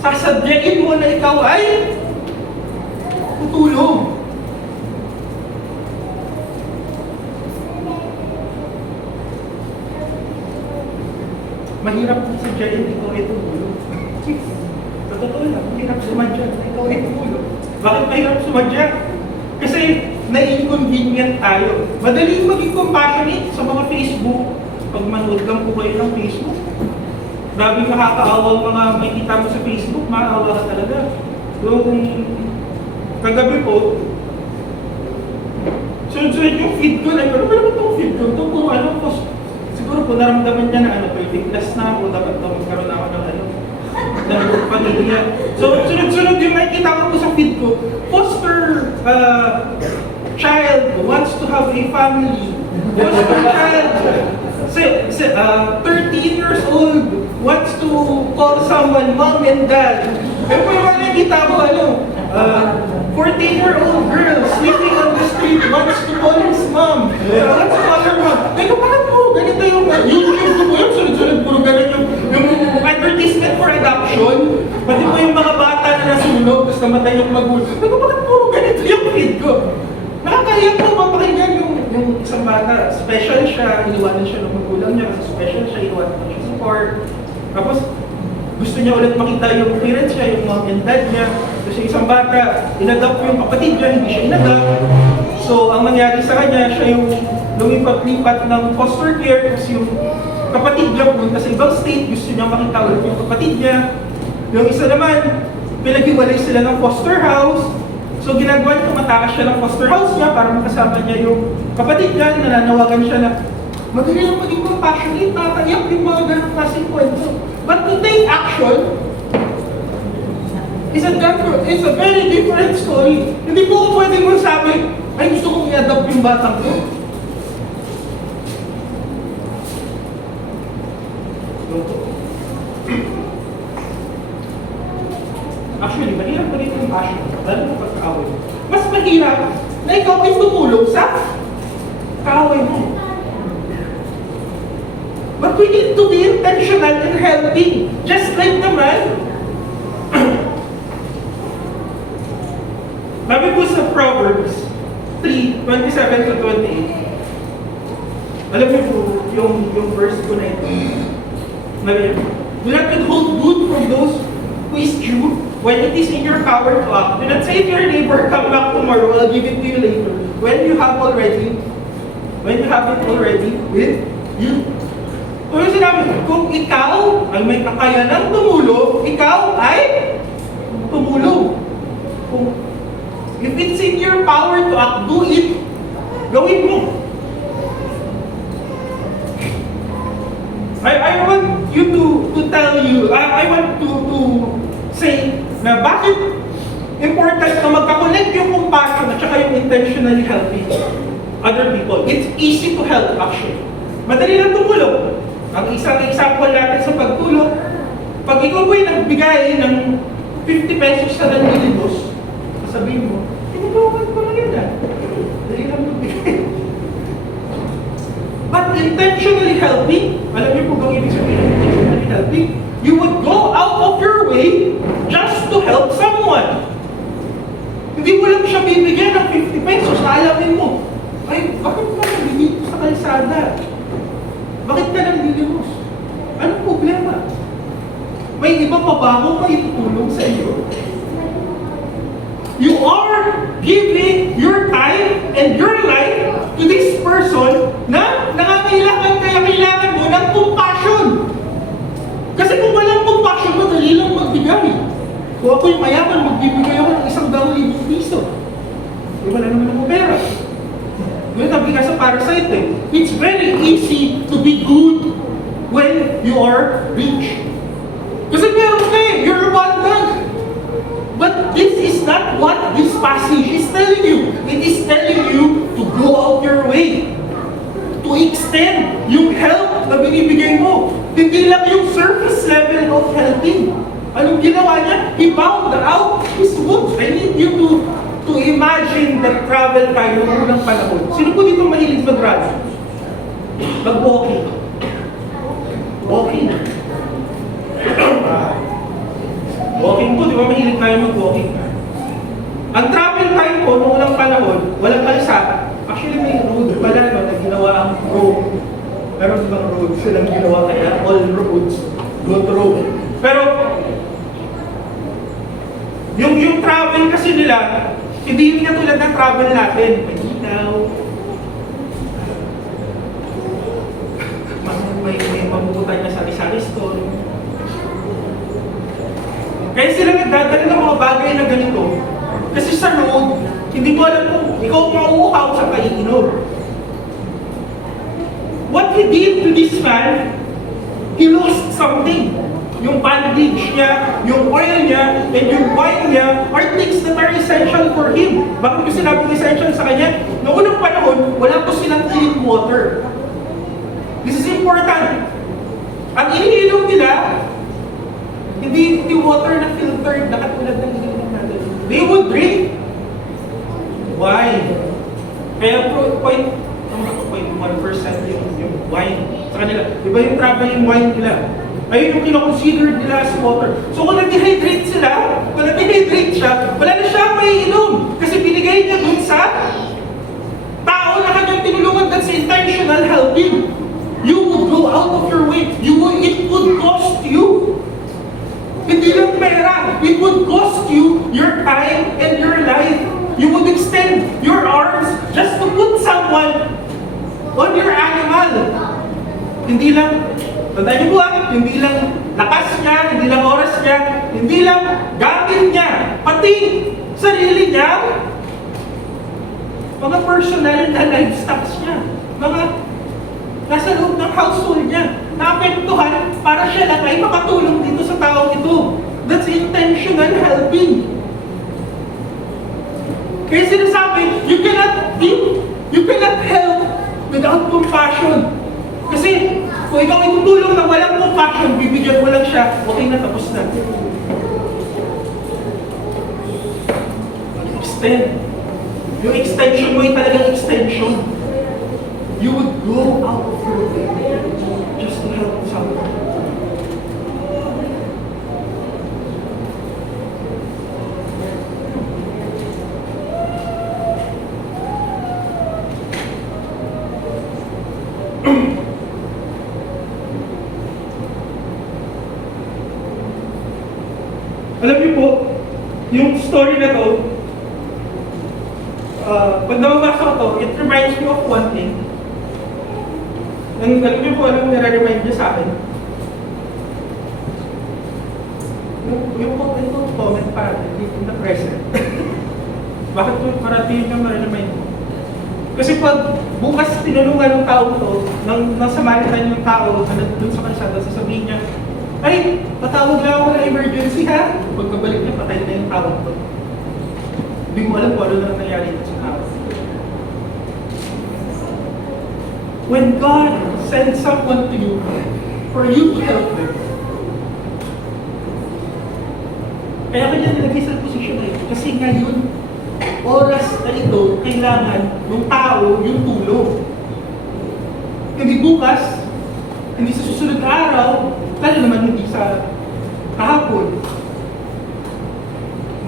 Sasadyain mo na ikaw ay tutulong. Mahirap sadyain ikaw ay tutulong. Sa totoo lang, mahirap sumadya na ikaw ay tutulong. Bakit mahirap sumadya? Kasi na-inconvenient tayo. Madaling maging compassionate sa mga Facebook. Pag manood lang po kayo ng Facebook, daming nakakaawang mga makikita mo sa Facebook, maawa ka talaga. Yung kagabi po, Sunod-sunod yung feed ko, like, ano ba naman itong feed ko? Ito puro ano, siguro po naramdaman niya na ano, 30 plus na ako, dapat ito magkaroon ako ng ano, ng pamilya. So, sunod-sunod yung nakikita ko po sa feed ko, foster child wants to have a family. Foster child, 13 years old, wants to call someone mom and dad. Pero po yung mga nakikita ko, ano, 14-year-old girl sleeping on the street wants to call his mom. Wants to call her mom. Teka, bakit po ganito yung YouTube ko po yun? Sunod-sunod puro ganun yung advertisement for adoption. Pati po yung mga bata na nasunog, tapos namatay yung magulang. Teka, bakit puro ganito yung feed ko? Nakakahiyak po mapakinggan yung isang bata. Special siya, iniwanan siya ng magulang niya kasi special siya, iniwanan siya support. Tapos, gusto niya ulit makita yung parents niya, yung mom and dad niya. Kasi isang bata, inadopt yung kapatid niya, hindi siya inadopt. So, ang nangyari sa kanya, siya yung lumipat-lipat ng foster care kasi yung kapatid niya punta sa ibang state, gusto niya makita ulit yung kapatid niya. Yung isa naman, pinag-iwalay sila ng foster house. So, ginagawa niya, matakas siya ng foster house niya para makasama niya yung kapatid niya, nananawagan siya na madali lang maging compassionate, tataiyak yung mga ganong klaseng kwento. But to take action is a very different story. Hindi po ako pwedeng magsabi, ay gusto kong i-adopt yung batang ko. Actually, mahirap pa rin yung passion, lalo na pagkaaway. Mas mahirap na ikaw ay tumulong sa kaaway mo. But we need to be intentional in helping. Just like naman, sabi po sa Proverbs 3:27 to 28, alam niyo po yung verse ko na ito. Do not withhold good from those who is due when it is in your power to act. Do not say to your neighbor, come back tomorrow, I'll give it to you later. When you have it already with you. Kung sinabi, kung ikaw ay may kakayanang tumulong, ikaw ay tumulong. If it's in your power to act, do it. Gawin mo. I want you to tell you, I want to say na bakit important na magkakonect yung compassion at saka yung intentionally helping other people. It's easy to help actually. Madali lang tumulong. Ang isang example natin sa pagtulong, pag ikaw po'y nagbigay ng 50 pesos sa nanlilibos, sabihin mo, tinutulungan ko lang yun ah. Dali lang magbigay. But intentionally helping, alam niyo po bang ibig sabihin ng intentionally helping? You would go out of your way just to help someone. Hindi mo lang siya bibigyan ng 50 pesos, alamin mo, ay, bakit ka nandito sa kalsada? Bakit ka nanlilimos? Anong problema? May iba pa ba akong maitutulong sa iyo? You are giving your time and your life to this person na nangangailangan kaya kailangan mo ng compassion. Kasi kung walang compassion, madali lang magbigay. Kung ako'y mayaman, magbibigay ako ng 100,000 piso. Wala naman ako pera. Yun ang bigas sa parasite eh. It's very easy to be good when you are rich. Kasi meron ka eh, you're abundant. But this is not what this passage is telling you. It is telling you to go out your way. To extend yung help na binibigay mo. Hindi lang yung surface level of helping. Anong ginawa niya? He bound out his wounds. I need you to imagine that travel tayo noong unang panahon. Sino po dito mahilig mag-travel? Mag-walking. Walking. Walking po, di ba mahilig tayo mag-walking? Ang travel time po noong unang panahon, walang kalsada. Actually may road pala no, na ginawa ang road. Meron bang road silang ginawa kaya all roads go to Rome. Pero yung travel kasi nila, hindi yung katulad ng travel natin. Malinaw. May mabubutan niya sa sari-sari store. Kaya sila nagdadala ng mga bagay na ganito. Kasi sa road, hindi mo alam kung Ikaw mauuhaw sa kaiinom. What he did to this man, he lost something. Yung bandage niya, yung oil niya, and yung wine niya are things that are essential for him. Bakit ko sinabing essential sa kanya? Noong unang panahon, wala po silang clean water. This is important. Ang iniinom nila, hindi water na filtered na katulad ng iniinom natin. They would drink wine. Kaya 1% yung wine sa kanila. Diba yung traveling wine nila? Ayun yung kinoconsider nila as water. So kung nag-dehydrate siya, wala na siya maiinom. Kasi binigay niya dun sa tao na kanyang tinulungan. That's intentional helping. You would go out of your way. It would cost you. Hindi lang pera. It would cost you your time and your life. You would extend your arms just to put someone on your animal. Hindi lang, tandaan niyo po hindi lang lakas niya, hindi lang oras niya, hindi lang gamit niya, pati sarili niya, mga personal na livestocks niya, mga nasa loob ng household niya, naapektuhan para siya lang ay makatulong dito sa taong ito. That's intentional helping. Kaya sinasabi, you cannot help without compassion. Kasi kung ikaw ay tutulong na walang compassion, bibigyan mo lang siya, okay na, tapos na. Extend. Yung extension mo ay talagang extension. You would go out of your way just to help someone. Alam niyo po, yung story na to, pag nababasa ko to, it reminds me of one thing. Alam niyo po, anong nare-remind niya sa akin? Yung comment parating in the present. Bakit po parating yung nare-remind mo? Kasi pag bukas tinulungan ng tao to, ng Samaritan yung tao, dun sa kalsada, sasabihin niya, ay, patawag lang ako ng emergency ha? Pagkabalik niya, patay na yung tawag ko. Hindi mo alam kung ano na nangyari sa tao. When God sends someone to you for you to help them, kaya kanya nilagay sa posisyon na ito. Kasi ngayon, oras na ito, kailangan ng tao yung tulong. Hindi bukas, hindi sa susunod na araw, lalo naman hindi sa kahapon.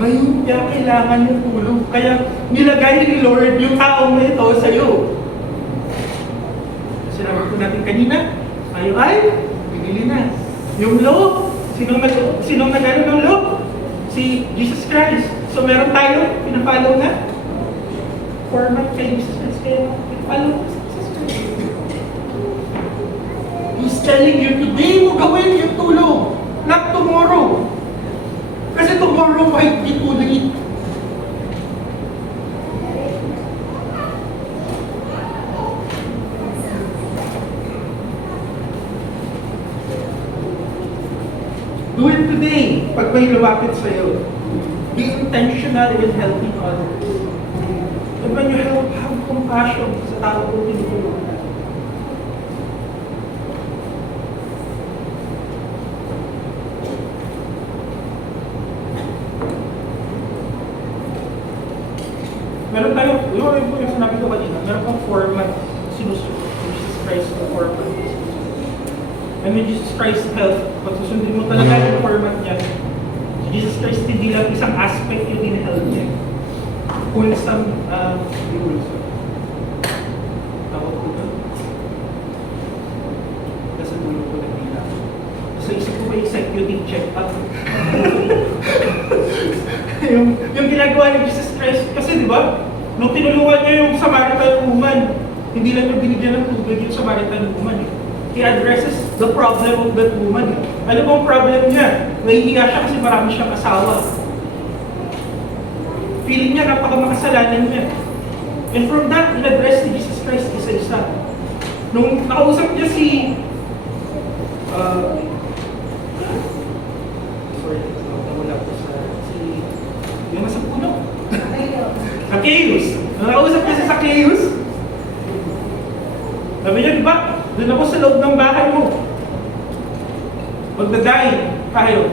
Ngayon kaya kailangan yung tulong. Kaya nilagay ni Lord yung taong na ito sa iyo. Sinabi ko natin kanina, tayo ay bibili na. Yung law, sinong nag-ano ng law? Si Jesus Christ. So meron tayo, pinapalaw na. Format kay Jesus Christ. Kaya pinapalaw na si Jesus Christ. He's telling you, today mo gawin yung tulong, not tomorrow. Kasi tomorrow might be too late. Do it today. Pag may lumapit sa'yo, be intentional in helping others. And when you help, have compassion sa tao kung tinutulungan. Meron tayo, yung sinabi ko kanina, meron kang format sinusunod. Jesus Christ na format. And when Jesus Christ help, pag susundin mo talaga yung format niya, Jesus Christ hindi lang isang aspect yung in-help niya. Kung isang rules. Tawag ko ba? Kasi dulo ko nagpila. Sa isip ko ba executive check-up? yung ginagawa ni Jesus Christ, kasi di ba, nung tinulungan niya yung Samaritan woman, hindi lang yung binigyan ng tubig yung Samaritan woman. He addresses the problem of that woman. Ano bang problem niya? Nahihiya siya kasi marami siyang asawa. Feeling niya napakamakasalanan niya. And from that, in-address ni Jesus Christ isa-isa. Nung nakausap niya si nawala ko yung nasa puno. Zacchaeus. Nung nakausap niya si Zacchaeus, sabi niya, di ba, doon ako sa loob ng bahay mo. Magdadayin tayo.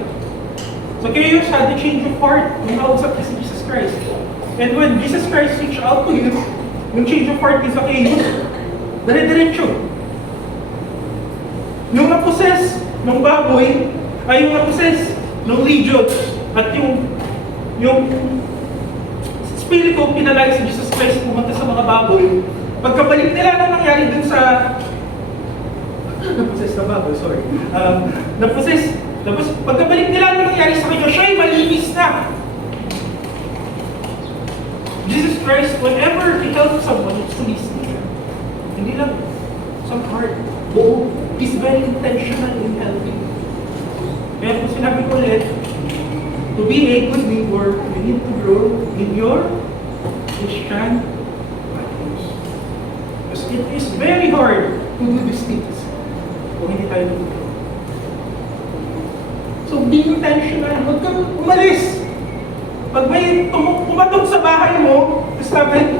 Zacchaeus had a change of heart nung nakausap niya si Jesus Christ. And when Jesus Christ reached out to him, yung change of heart ni Zacchaeus, dire-diretso. Yung na-possess ng baboy, ay yung na-possess ng legions, at yung spirito pinalay si Jesus Christ pumunta sa mga baboy. Pagkabalik nila na nangyari dun sa na-possess na baboy, sorry. Na-possess, tapos pagkabalik nila na nangyari sa kanya, siya ay malinis na. Jesus Christ, whenever He helps someone, it's to listen. Hindi lang some heart, buo. He's very intentional in helping. Kaya kung sinabi ko ulit, to be a good neighbor, you need to grow in your Christian values. Because it is very hard to do these things kung hindi tayo nag-grow. So be intentional, huwag kang umalis. Pag may pumatok sa bahay mo, sabi,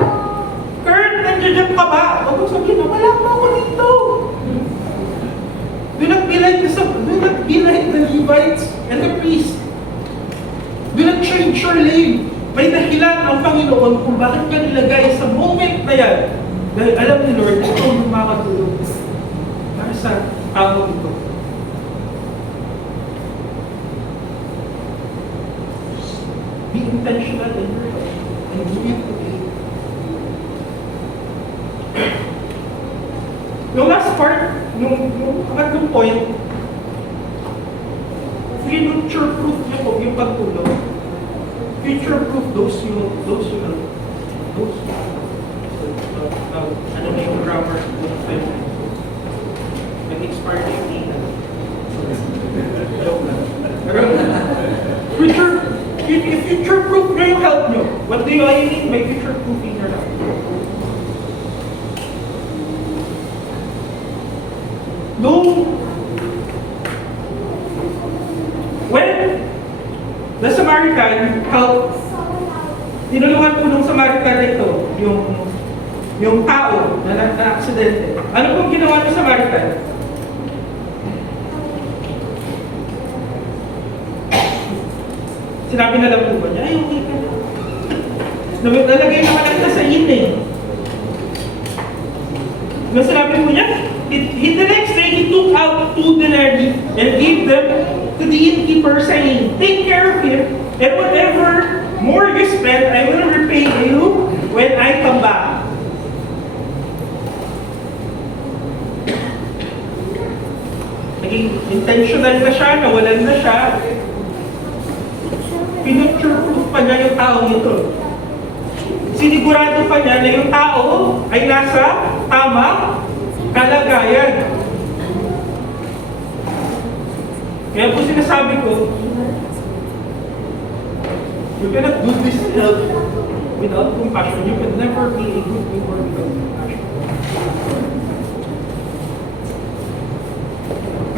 Kurt, nandiyan ka ba? Huwag mong sabihin na, wala pa ako dito. Do not be like the Levites and the priests. Do not change your lane. May dahilan ang Panginoon kung bakit ka nilagay sa moment na yan. Dahil alam ni Lord, ito ang makatulog para sa tao ito. Be intentional in your life and do it today. Yung last part, yung pangatlong point, future-proof yung pagtulong. Future-proof those you help. Ano na yung grammar? Nag-expire na yung ina. Future-proof na yung help nyo. What do you need? May future-proof in your life. When the Samaritan helped, tinulungan po nung Samaritan na ito, yung tao na na-aksidente. Ano pong ginawa ng Samaritan? Sinabi na lang po ba niya, ay, okay ka na. Nalagay naman natin sa ine. Nung sinabi mo niya, the next day, he took out 2 denarii and gave them to the innkeeper, saying, take care of him, and whatever more you spend, I will repay you when I come back. Naging intentional na siya, nawalan na siya. Pinuture-proof pa niya yung tao ito. Sinigurado pa niya na yung tao ay nasa tamang kalagayan. Kaya po sinasabi ko, you cannot do this help without compassion. You can never be a good neighbor without compassion.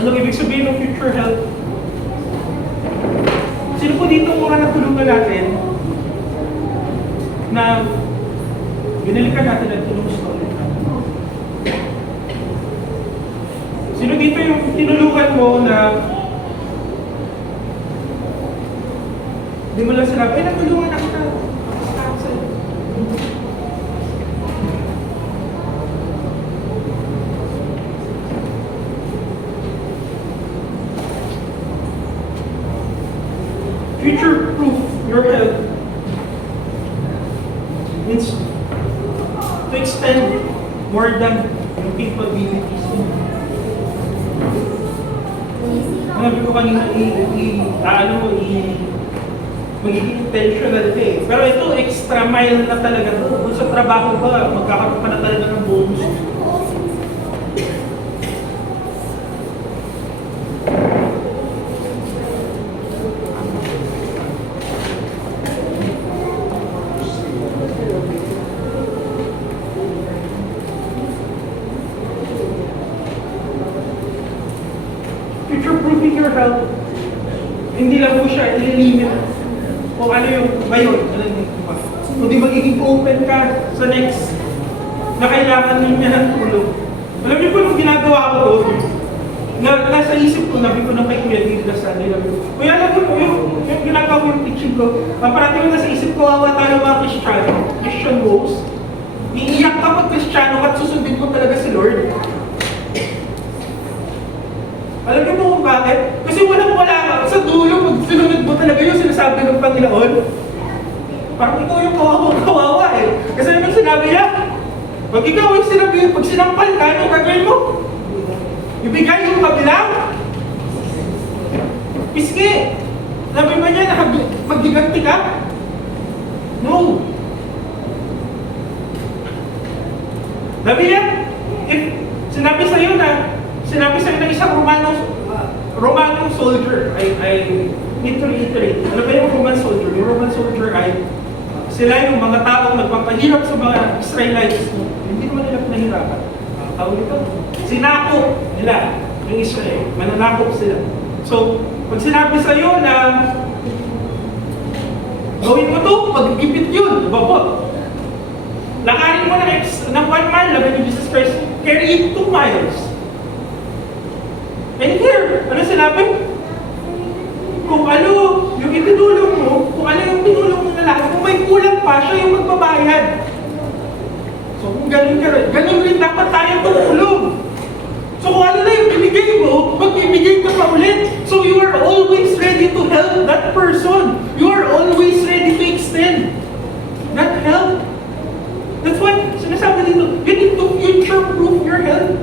Anong ibig sabihin ng future help? Sino po dito mga natulungan natin na binalikan natin at tulong sa ulit natin? Sino dito yung tinulungan mo na hindi mo lang sinabi, ay natulungan na kita. Future-proof your help means to extend more than your capabilities. Sabi ko kanina, magiging intentional eh. Pero ito, extra mile na talaga. Kung sa trabaho ba, magkakaroon ka na talaga ng bonus. future-proofing your health. Hindi lang po siya ililimit kung ano yung ngayon, ano yung iba. Kundi magiging open ka sa next na kailangan niya ng tulong. Alam niyo po nung ginagawa ko to, nasa isip ko, nabi ko na kay Kuya dito sa nila. Kuya, alam mo yung ginagawa ko yung teaching ko, parating ko nasa isip ko, awa tayo mga Christian goals. Iiyak ka pag Kristiyano at susundin mo talaga si Lord. Alam niyo po kung bakit? Kasi walang-wala sa dulo, pag sinunod mo talaga yung sinasabi ng Panginoon. Parang ikaw yung kawawa eh. Kasi naman sinabi niya, pag ikaw yung sinabi, pag sinampal ka, anong gagawin mo? Ibigay yung kabilang? Piski! Sabi ba niya na maggiganti ka? No! Sabi niya, if sinabi sa'yo ng isang Romanong soldier, I need to reiterate. Ano ba yung Roman soldier? Yung Roman soldier ay sila yung mga taong nagpapahirap sa mga Israelites. Hindi naman nila pinahirapan. Tawag ito, sinakop nila yung Israel. Mananakop sila. So, pag sinabi sa'yo na gawin mo to, pag-ipit yun, babot. Lakarin mo ng 1 mile, laban ni Jesus Christ, carry it 2 miles. And here, ano sinabi? Kung ano yung itinulong mo, kung ano yung tinulong mo na lahat, kung may kulang pa, siya yung magbabayad. So kung ganun ka rin, ganun rin dapat tayo tumulong. So kung ano na yung binigay mo, magbibigay ka pa ulit. So you are always ready to help that person. You are always ready to extend that help. That's why, sinasabi dito, you need to future-proof your health.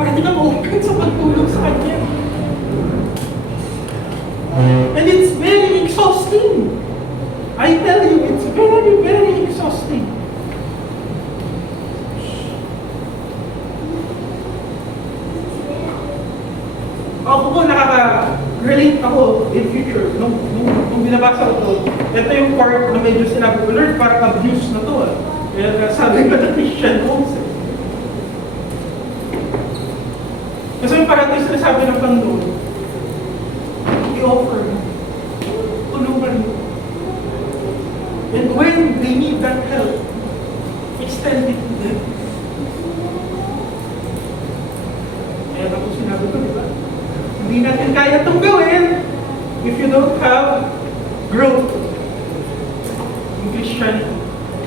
Para di ka ma-open sa pagtulong sa kanya. And it's very exhausting. I tell you, it's very, very exhausting. Ako po, nakaka-relate ako in future. Nung binabasa ko to, ito yung part na medyo sinabi ko, Lord, parang abuse na to. Kaya sabi ko na Christian homes. Kasi yung parang ito sinasabi ng Panginoon, i-offer mo, tulungan mo. And when they need that help, extend it to them. Kaya ako sinabi ko, di ba? Hindi natin kaya itong gawin if you don't have growth in Christianity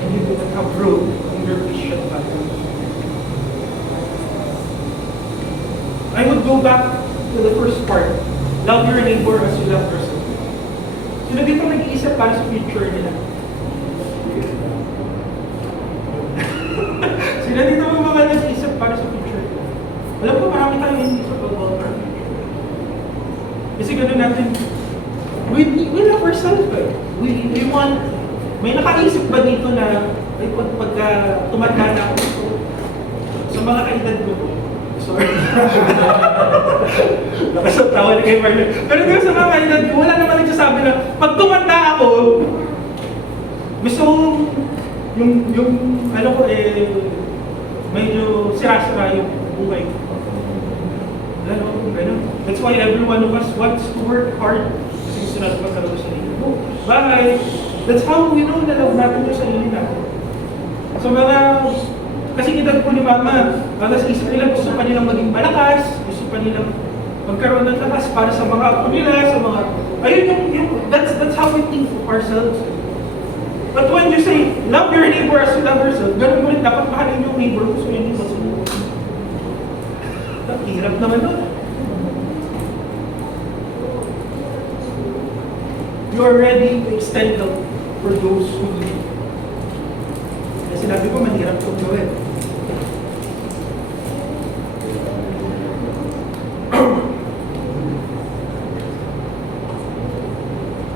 and you do not have growth in your Christian battle. I would go back to the first part. Love your neighbor as you love yourself. Sino dito nag-iisip para sa future nila? Sino dito mga nag-iisip para sa future nila? Alam ko marami tayong nag-iisip about our future. Kasi gano'n natin, we love ourselves. We want, may nakaisip ba dito na, ay pagka tumanda na ako, sa mga kaedad ko, sorry. Nakasatawa na kay Marlon. Pero di ba sa mga kaedad ko, wala naman nagsasabi na, pag tumanda ako, gusto yung ano ko medyo sira-sira yung buhay ko. That's why every one of us wants to work hard kasi gusto natin magkaroon sa sarili. Bye! That's how we know na love natin yung sarili natin. So kasi edad po ni Mama, sa isip nila gusto pa nilang maging malakas, gusto pa nilang magkaroon ng lakas para sa mga apo nila, sa mga, that's how we think of ourselves. But when you say, love your neighbor as you love yourself, ganun mo rin dapat mahalin yung neighbor mo so yun yung masunod. Hirap naman nun. You are ready to extend help for those who need. Kasi sinabi ko, mahirap itong gawin.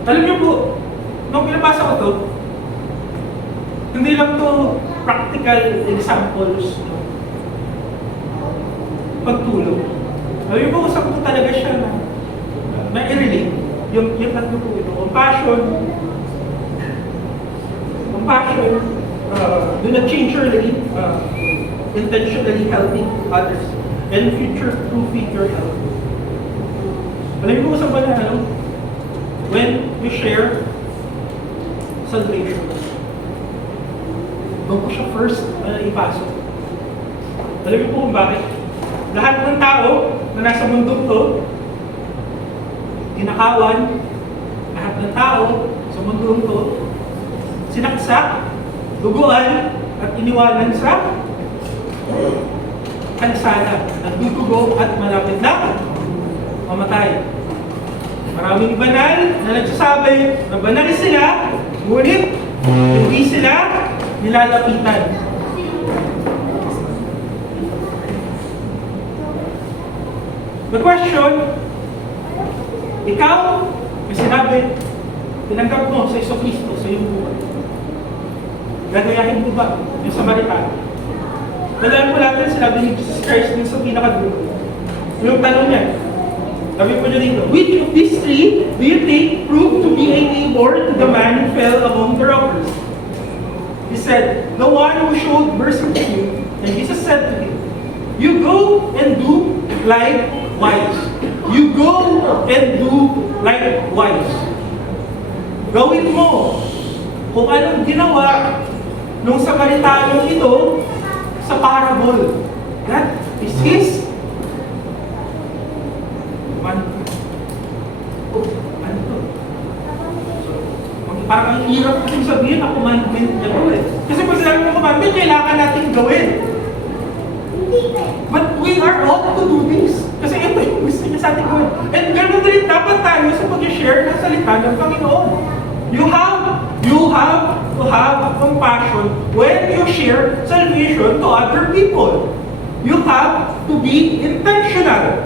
Alam niyo po, nung pinabasa ko to, hindi lang to practical examples ng pagtulong. Alam niyo po, usap ko talaga siya na i-relate. Yung tatlo po ito, compassion, do not change your lane, intentionally helping others. and future-proofing your health. Alam niyo kung saan ba na when you share salvation, doon ko siya first ipasok. Alam niyo po kung bakit? Lahat ng tao na nasa mundong to, tinakawan, lahat ng tao sa mundong to, sinaksak, duguan, at iniwanan sa kalsada, nagdudugo at malapit na mamatay. Maraming banal na nagsasabi na banal sila, ngunit hindi sila nilalapitan. The question, ikaw, may sinabi, tinanggap mo sa Jesucristo sa iyong buhay. Gagayahin mo ba yung Samaritano? Tandaan po natin, sinabi ni Jesus Christ din sa pinakadulo. Yung tanong niya, sabi po niya dito, which of these three do you think proved to be a neighbor to the man who fell among the robbers? He said, the one who showed mercy to you. And Jesus said to him, you go and do likewise. You go and do likewise. Gawin mo kung anong ginawa nung Samaritanong ito sa parable. That is his commandment. Oh, ano to? So, parang ang hirap kasing sabihin na commandment niya to eh. Kasi pag sinabi mo commandment, kailangan natin gawin. But we are ought to do this. Kasi ito yung gusto niya sa ating gawin. And ganoon rin dapat tayo sa pag-share ng salita ng Panginoon. You have to have compassion when you share salvation to other people. You have to be intentional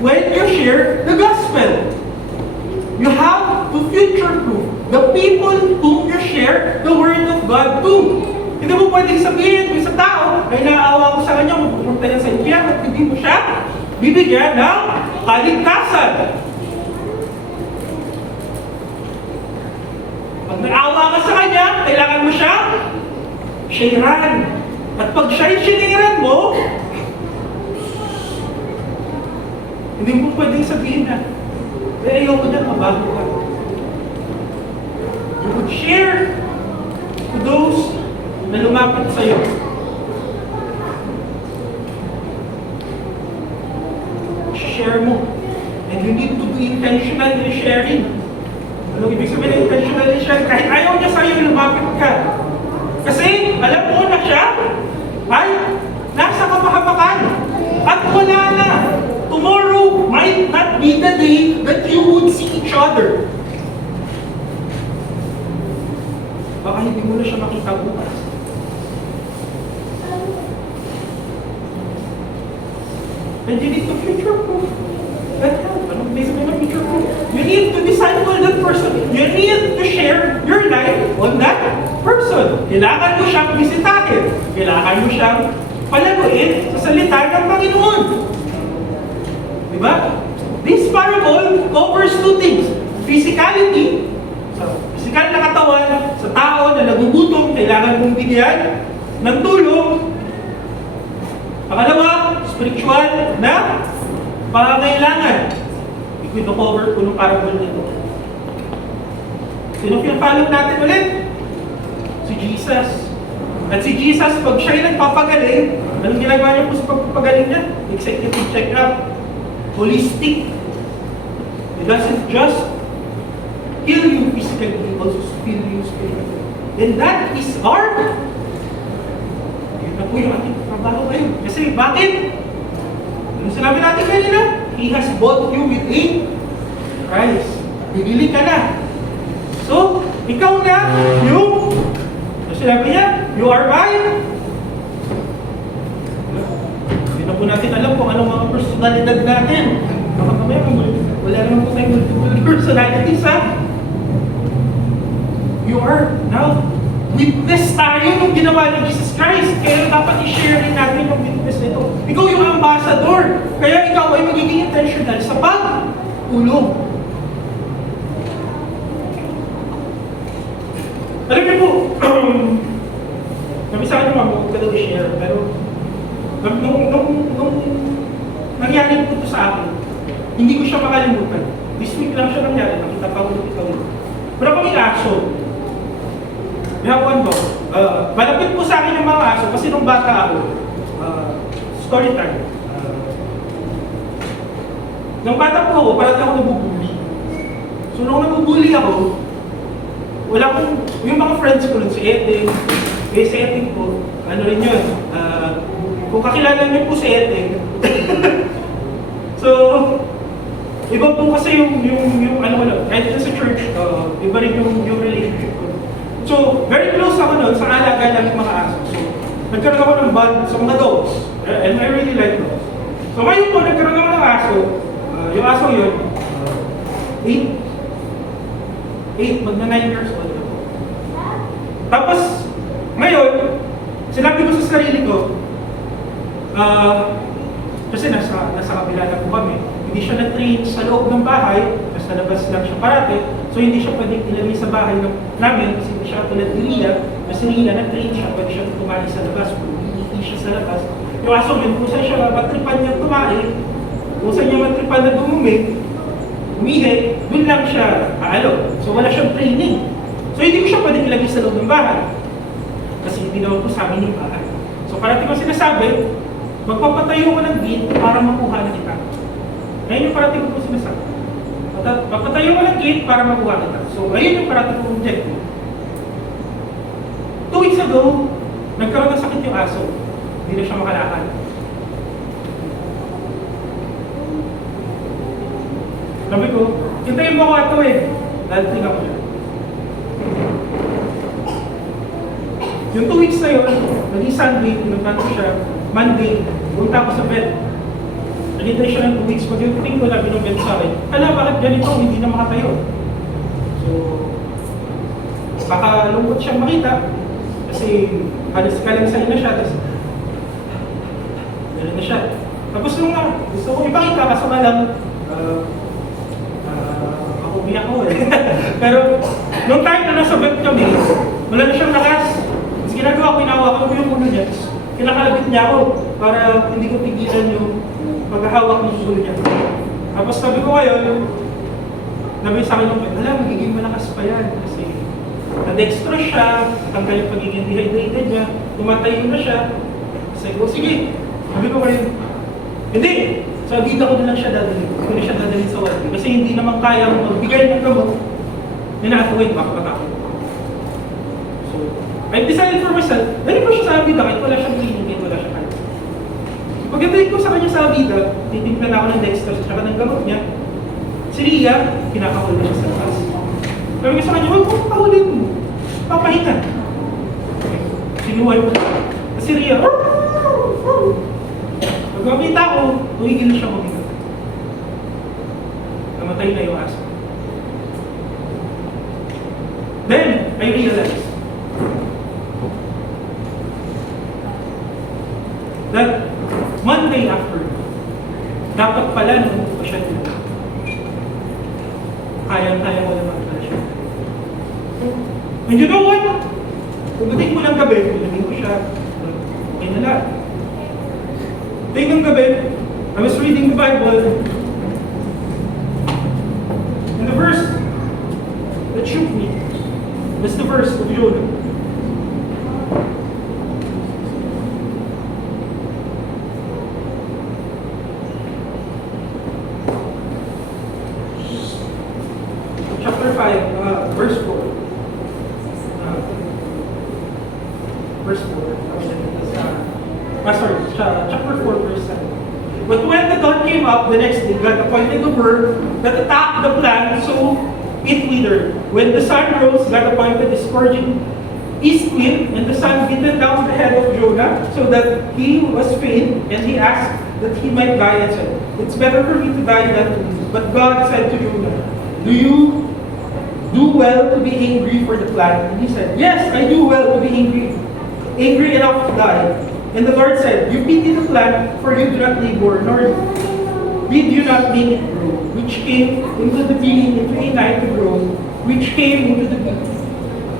when you share the gospel. You have to future-proof the people whom you share the word of God to. Hindi mo pwedeng sabihin kung sa tao ay naaawa ko sa kanya, magpupunta niya sa impyerno at hindi mo siya bibigyan ng kaligtasan. Pag naawa ka sa kanya, kailangan mo siya sharean. At pag siya'y shiniran mo, hindi mo pwedeng sabihin na, ayoko niya, mabago ka. You would share to those na lumapit sa'yo. Share mo. And you need to be intentional in sharing. Anong ibig sabihin ng intentional in sharing? Kahit ayaw niya sa'yo, lumapit ka. Kasi, alam mo na siya, ay nasa kapahamakan. At wala na. Tomorrow might not be the day that you would see each other. Baka hindi mo na siya makita bukas. And you need to future-proof that help. Anong ibig sabihin ng future-proof? You need to disciple that person. You need to share your life on that person. Kailangan mo siyang bisitahin. Kailangan mo siyang palaguin sa salita ng Panginoon. Diba? This parable covers two things. Physicality, sa physical na katawan, sa tao na nagugutom, kailangan mong bigyan ng tulong. Pangalawa, spiritual na pangangailangan. Ito-cover ko ng parable nito. Sino pinapalo natin ulit? Si Jesus. At si Jesus, pag siya'y nagpapagaling, anong ginagawa niya po sa pagpapagaling niya? Executive check-up. Holistic. It doesn't just heal you physically, it also heal you spiritually. And that is our yun na po yung ating trabaho ngayon. Kasi bakit? Ano sinabi natin kanina? He has bought you with a price. Bibili ka na. So, ikaw na yung ano sinabi niya? You are mine. Hindi na po natin alam kung anong mga personalidad natin. Baka mamaya, wala naman po tayong multiple personalities, ha? You are now witness tayo nung ginawa ni Jesus Christ. Kaya dapat i-share rin natin yung witness nito. Ikaw yung ambassador. Kaya ikaw ay magiging intentional sa pagtulong. Alam niyo po, kami sa akin naman, huwag ka daw i-share. Pero, nung sa akin, hindi ko siya makalimutan. This week lang siya nangyari, nakita pa ulit ikaw. Pero kami aso, we have one dog. Malapit po sa akin yung mga aso kasi nung bata ako, story time. Nung bata po ako, parang ako nabubuli. So nung nabubuli ako, wala akong, yung mga friends ko rin, si Ete, si Ete po, ano rin yun, kung kakilala niyo po si Ete. So, iba po kasi yung ano, kahit sa church, iba rin yung relationship ko. So, very close ako nun sa alaga ng mga aso. So, nagkaroon ako ng bond sa mga dogs. And I really like dogs. So, ngayon po, nagkaroon ako ng aso. Yung aso yun, 8, magna 9 years old ako. Tapos, ngayon, sinabi ko sa sarili ko, kasi nasa kabila na po kami, hindi siya na-train sa loob ng bahay, nasa labas lang siya parate, so hindi siya pwedeng ilagay sa bahay namin kasi hindi siya tulad ni Ria, kasi Ria na-train siya, pwede siya tumali sa labas, hindi siya sa labas. Yung aso yun, kung saan siya matripan niya tumali, kung saan niya matripan na umihi, dun lang siya aalo. So wala siyang training. So hindi ko siya pwedeng ilagay sa loob ng bahay. Kasi hindi naman po sa amin yung bahay. So parating ko sinasabi, magpapatayo ko ng gate para makuha na kita. Ngayon yung parating ko po sinasabi. Magpapatayo ko ng gate para makuha kita. So ayun yung parating ko objective. 2 weeks ago, nagkaroon ng sakit yung aso. Hindi na siya makalakad. Sabi ko, hintayin mo ako ato dahil tingnan ko siya. Yung 2 weeks na yun, naging Sunday, pinuntan ko siya, Monday, punta ako sa vet. Nagintay siya ng 2 weeks, pag yung tingin ko na binubet sa akin, bakit ganito, hindi na makatayo. So, baka lungkot siyang makita, kasi halos kalansain na siya, tapos gano'n na siya. Tapos nung gusto ko ipakita, kaso nga lang, ako umiyak ko Pero, nung time na nasa vet kami, wala na siyang lakas. Tapos ginagawa ko, inawa ko yung ulo niya. Tapos kinakalabit niya ako para hindi ko tigilan yung paghahawak ng ulo niya. Tapos sabi ko ngayon, sabi sa akin ng vet, magiging malakas pa yan. Kasi na-dextrose siya, tanggal yung pagiging dehydrated niya, tumatayo na siya. Sabi ko, sige. Sabi ko ngayon, hindi. Sa agita ko na lang siya dadalhin. Hindi ko na siya dadalhin sa wadi. Kasi hindi naman kaya magbigay ng gamot. Ninatuwid, baka matakot. So, I decided for myself, dahil ko siya sa agita kahit wala siyang cleaning, kahit wala siyang kaya. So, pagdating ko sa kanya sa agita, titimplan ako ng dextrose at saka ng gamot niya. Si Ria, kinakahol na siya sa labas. Sabi ko sa kanya, huwag mong pahulin mo. Papahinga. Okay. Sinuway mo. Si Ria, pag makita ko, tumigil na siya kumigat. Namatay na yung aso. Then, I realized that Monday after, dapat pala nung pa siya dito. Kaya-kaya ko naman pala siya. And you know what? Pagdating ko ng gabi, ilagay ko siya, okay na lang. Tingnan gabi, I was reading the Bible, and the verse that shook me was the verse of Jonah. Chapter 5, verse 4. Verse 4. Chapter 4, verse 7. But when the dawn came up the next day, God appointed a bird that attacked the plant, so it withered. When the sun rose, God appointed a scourging east wind, and the sun beat down the head of Jonah, so that he was faint, and he asked that he might die, and said, "It's better for me to die than to live." But God said to Jonah, "Do you do well to be angry for the plant?" And he said, "Yes, I do well to be angry enough to die." And the Lord said, "You pity the plant, for you do not labor, nor did you not make it grow, which came into the being into a night to grow, which came into the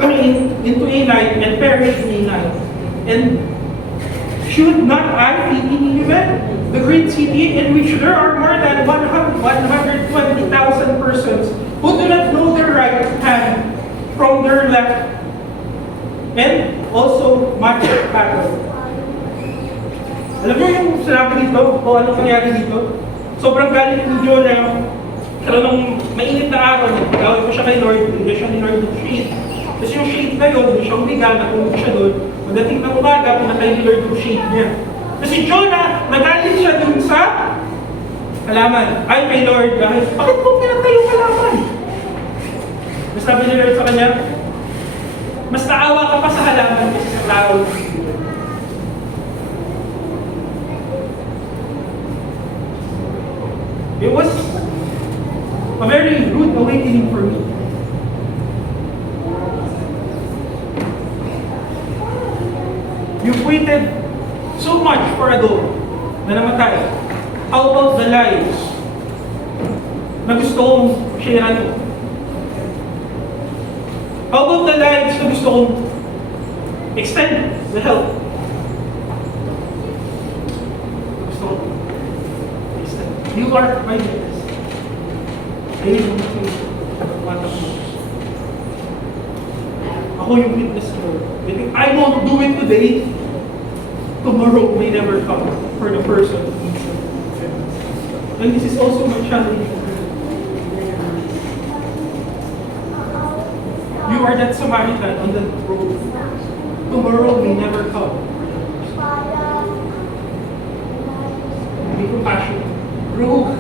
being into a night and perished in a night. And should not I pity Nineveh, the great city in which there are more than 120,000 persons who do not know their right hand from their left, and also much battle. Alam niyo yung sinabi dito, o anong nangyari dito? Sobrang galit ni Jonah. Pero nung mainit na araw, gawin ko siya kay Lord, hindi siya ni Lord ng shade. Kasi yung shade na yun, hindi siya umiga, natulog siya doon. Pagdating ng umaga, pinatay ni Lord yung shade niya. Kasi Jonah, nagalit siya dun sa halaman. Ay, kay Lord, dahil, bakit mo pinatay yung halaman? Mas sabi ni Lord sa kanya, mas naawa ka pa sa halaman kasi sa tao. It was a very rude awakening for me. You've waited so much for a dog na namatay. How about the lives na gusto kong sharean mo? How about the lives na gusto kong extend the help? Gusto kong extend. You are my witness. I need to what of you. Ako yung witness ko. If I won't do it today, tomorrow may never come for the person who needs it. And this is also my challenge. You are that Samaritan on the road. Tomorrow may never come. Be compassionate. Grow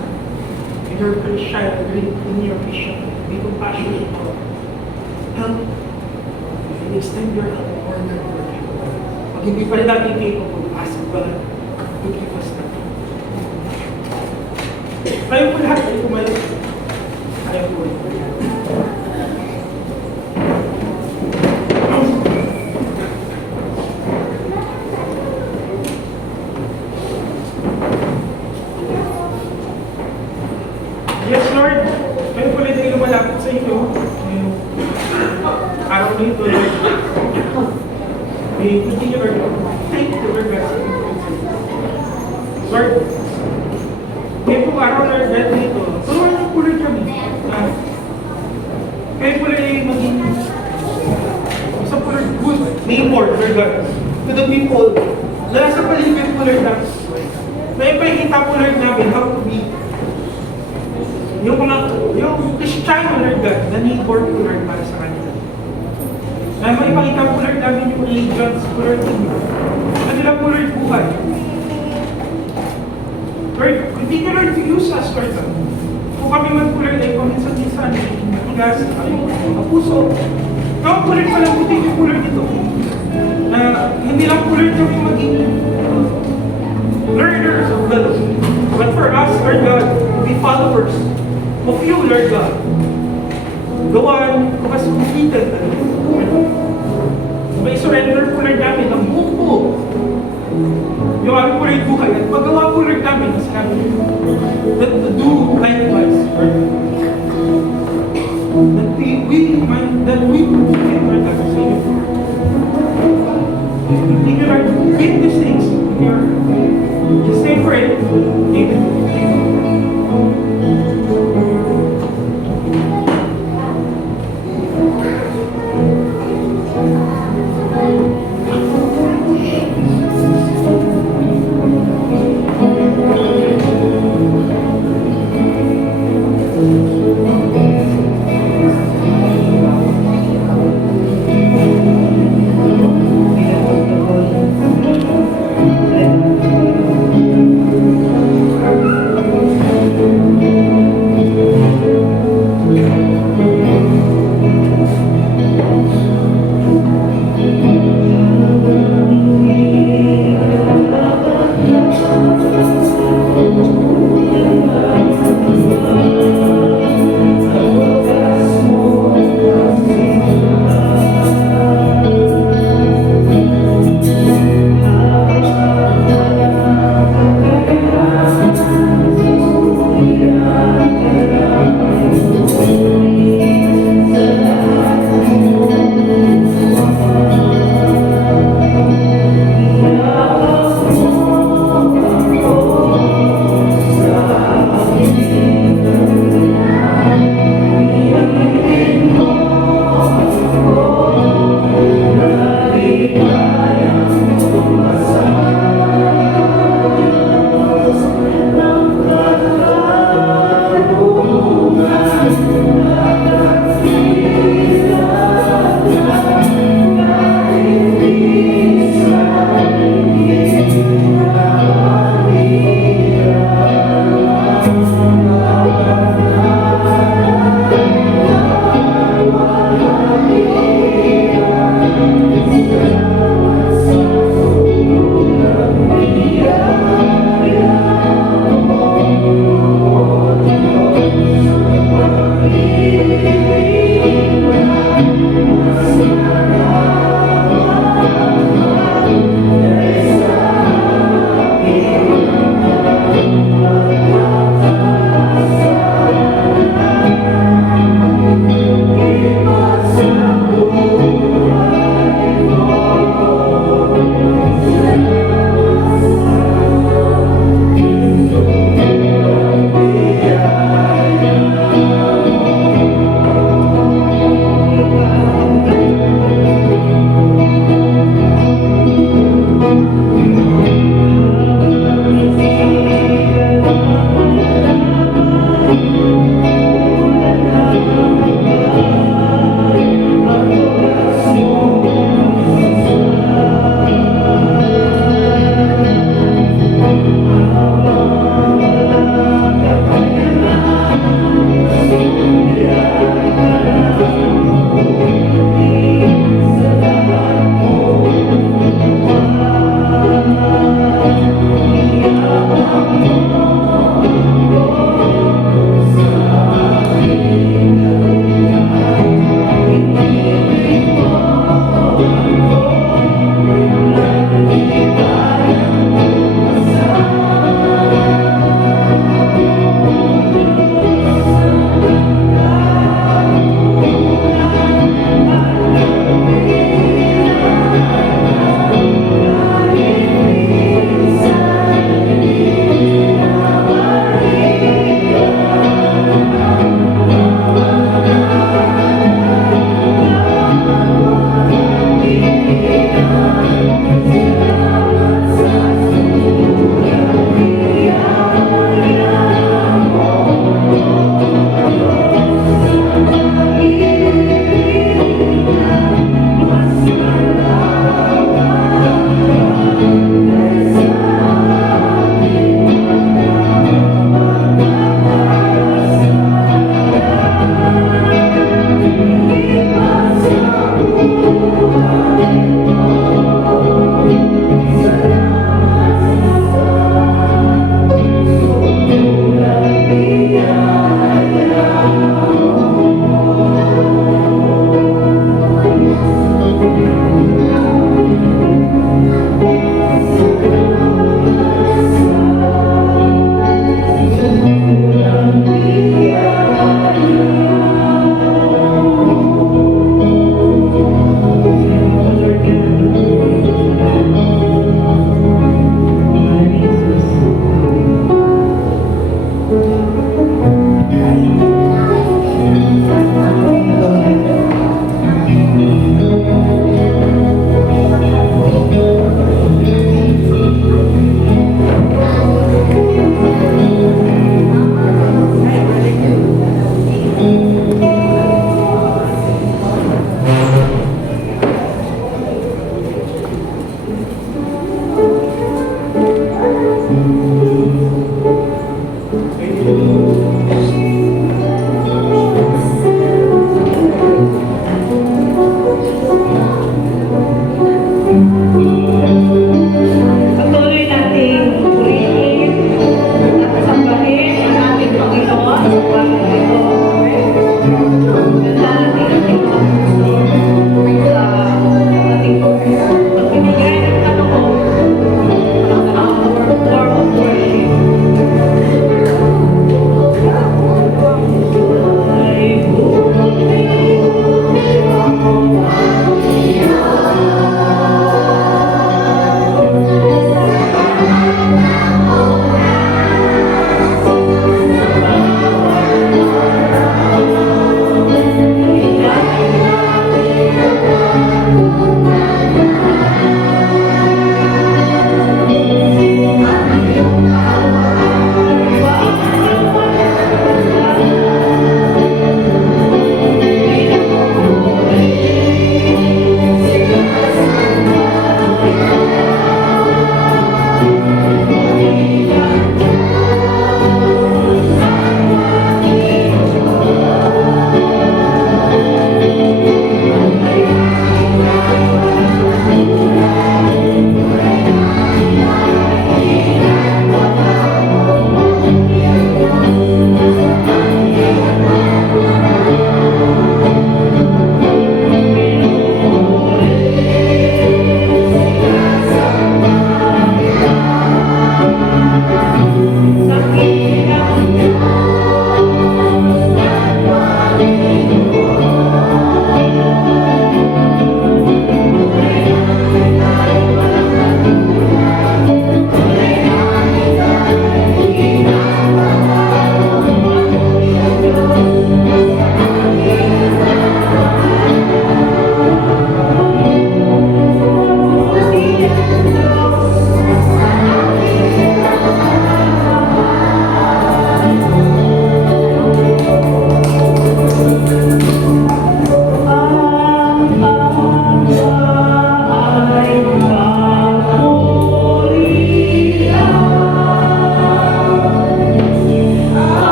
in your Christian, in your Christian. Be compassionate. Help. And extend your help or your work. Pag hindi pa rin natin capable, ask God to give us that. Tayo po lahat ay pumalit. Tayo po. Yes, Lord. Kayo pala tayo lumalapit sa inyo. Ngayong araw na ito, Lord. May continue, Lord. Thank you, Lord. Lord, ngayon pong araw, Lord, dahil dito, tulungan niyo po, Lord, kami. Kayo pala ay maging isang po, Lord, good neighbor, Lord God, to the people na nasa paligid po, Lord, namin. Na ipahita po, Lord, namin how to be yung Kristiyano, Lord God, na neighbor po, Lord, para sa kanila. Na maipakita po, Lord, namin yung allegiance po, Lord, na nila po, Lord, buhay. Lord, continue, Lord, to use us, Lord. Kung kami man po, Lord, ay paminsan-minsan, matigas, ang puso. Kaya po, Lord, palambutin niyo po, Lord, ito. Na hindi lang po, Lord, kami maging learners of the Lord. But for us, Lord God, to be followers of you, Lord God. The one who has completed the may surrender po, Lord, namin ang buo yung aming po, Lord, buhay at magawa po, Lord, namin na sinabi that to do likewise, Lord. That we fulfill, Lord, that we say continue, Lord, with these things in your just say for it. Amen.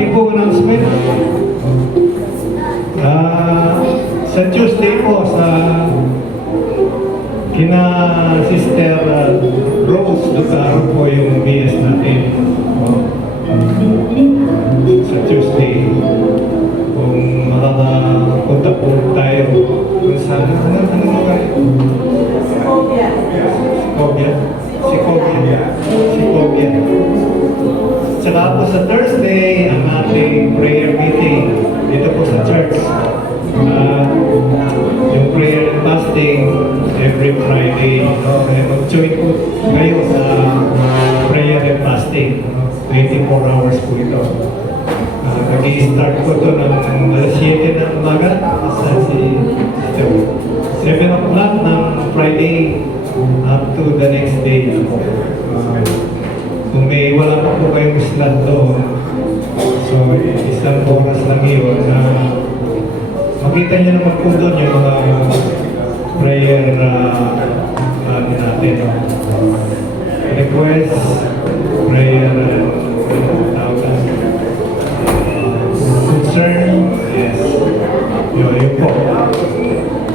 ating pong announcement. Sa Tuesday po, sa kina Sister Rose Dutaro po yung BS natin. Sa Tuesday, kung makakapunta po tayo kung saan, ano lugar? Sikobia. Tsaka po sa Thursday, ang ating prayer meeting dito po sa church. Yung prayer and fasting every Friday. Kaya mag-join po kayo sa prayer and fasting. 24 hours po ito. Nag-i-start po ito ng alas 7 ng umaga. Sa 7 o'clock ng Friday up to the next day. Kung may wala pa po kayong slot doon, so isang oras lang yun na makita niyo naman po doon yung mga prayer natin. Request, prayer, concern, yes. Yun po.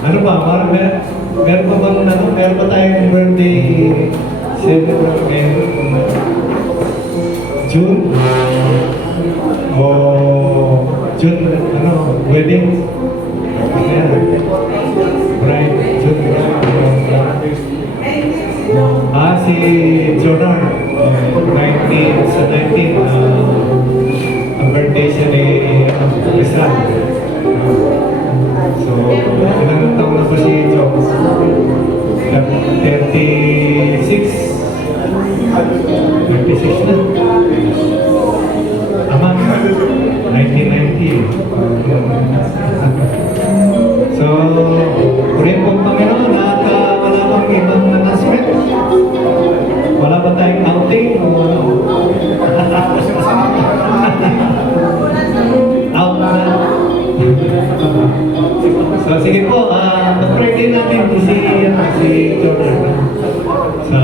Ano ba, meron pa bang meron pa tayong birthday celebration June? O June, wedding? Ayan. Bride, June. Si Jonar, 19, sa 19, ang birthday siya ni Rizal. So, ilang taon na ba si Joe? 36. 36 na. Ama, 1990. So, purihin po ang Panginoon at wala bang ibang announcement? Wala ba tayong outing? Out na. So, sige po, mag-pray din natin si Jordan sa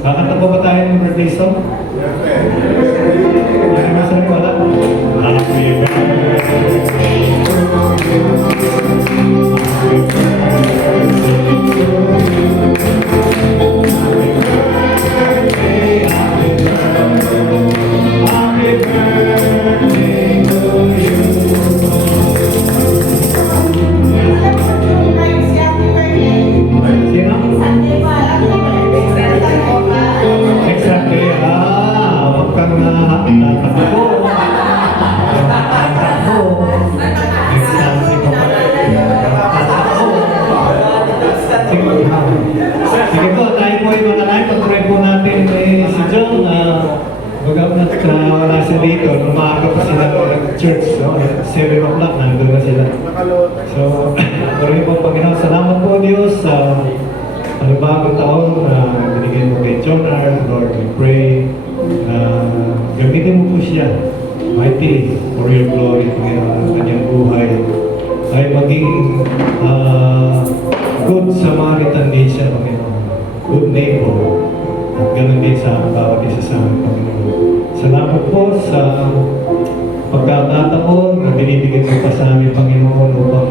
kakanta po ba tayo ng birthday song? Yan ang sabi wala. Happy Exactly. Huwag kang natakbo. Sige po, tayo po ay manalay. Pag-pray po natin si John. Bagamit wala siya dito. Umaga pa sila ng church. So, 7 o'clock, nandun na sila. So, pray po Panginoon. Salamat po Diyos sa panibagong taon na binigyan mo kay John R. Lord, we pray na gamitin mo po siya mighty for your glory, Panginoon, ang kanyang buhay ay maging good Samaritan din siya, Panginoon, good neighbor, at ganoon din sa bawat isa sa amin, Panginoon. Salamat po sa pagkakataon na binibigyan mo pa sa amin, Panginoon, upang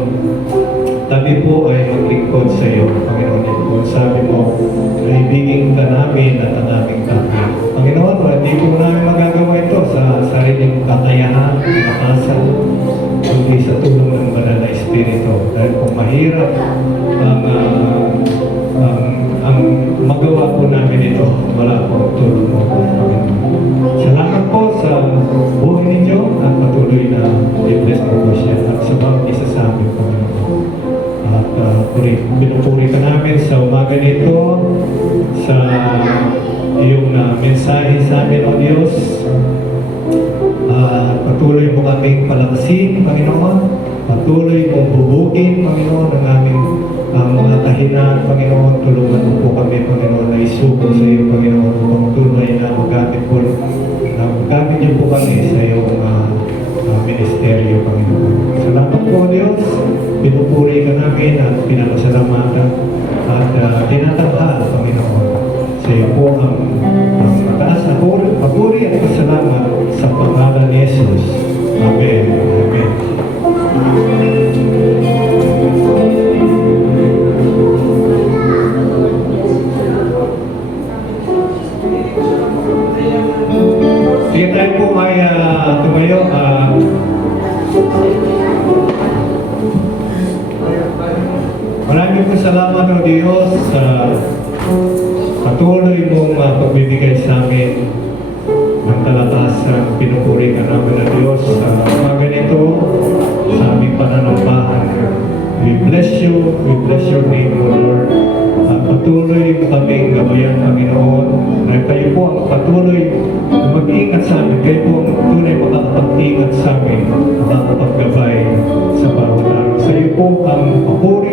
tabi po ay maglingkod sa iyo, Panginoon. Kung sabi mo, naibigin ka namin at ang aming tabi. Panginoon, hindi po namin magagawa ito sa sariling kakayahan, kakasan, kundi sa tulong ng banal na Espiritu. Dahil kung mahirap ang magawa po namin ito, wala po tulong mo, Panginoon. Salamat po sa buhay ninyo at patuloy na i-bless mo po siya at sa bawat isa sa amin, Panginoon. At pinupuri ka namin sa umaga nito sa iyong mensahe sa amin, O Diyos. Patuloy mo kaming palakasin, Panginoon. Patuloy mong bubugin, Panginoon, ang aming mga kahinaan, Panginoon. Tulungan mo po kami, Panginoon, na isuko sa iyo, Panginoon, upang tunay na magamit niyo po kami sa iyong ministeryo, Panginoon. Salamat po, Diyos. Pinupuri ka namin at pinapasalamatan at tinatanghal, Panginoon, sa Sa iyo po ang mataas na papuri at pasalamat sa pangalan ni Jesus. Amen. Amen. Sige tayo po may tumayo. Maraming po salamat o Diyos sa patuloy mong pagbibigay sa amin ng talatasang pinupuri ka namin na Diyos sa mga ganito sa aming pananampahan. We bless your name, O Lord. Patuloy kaming gabayan, Panginoon, na kayo po ang patuloy na mag-iingat sa amin. Kayo po ang tunay makakapag-ingat sa amin, makakapaggabay sa bawat araw. Sa iyo po ang papuri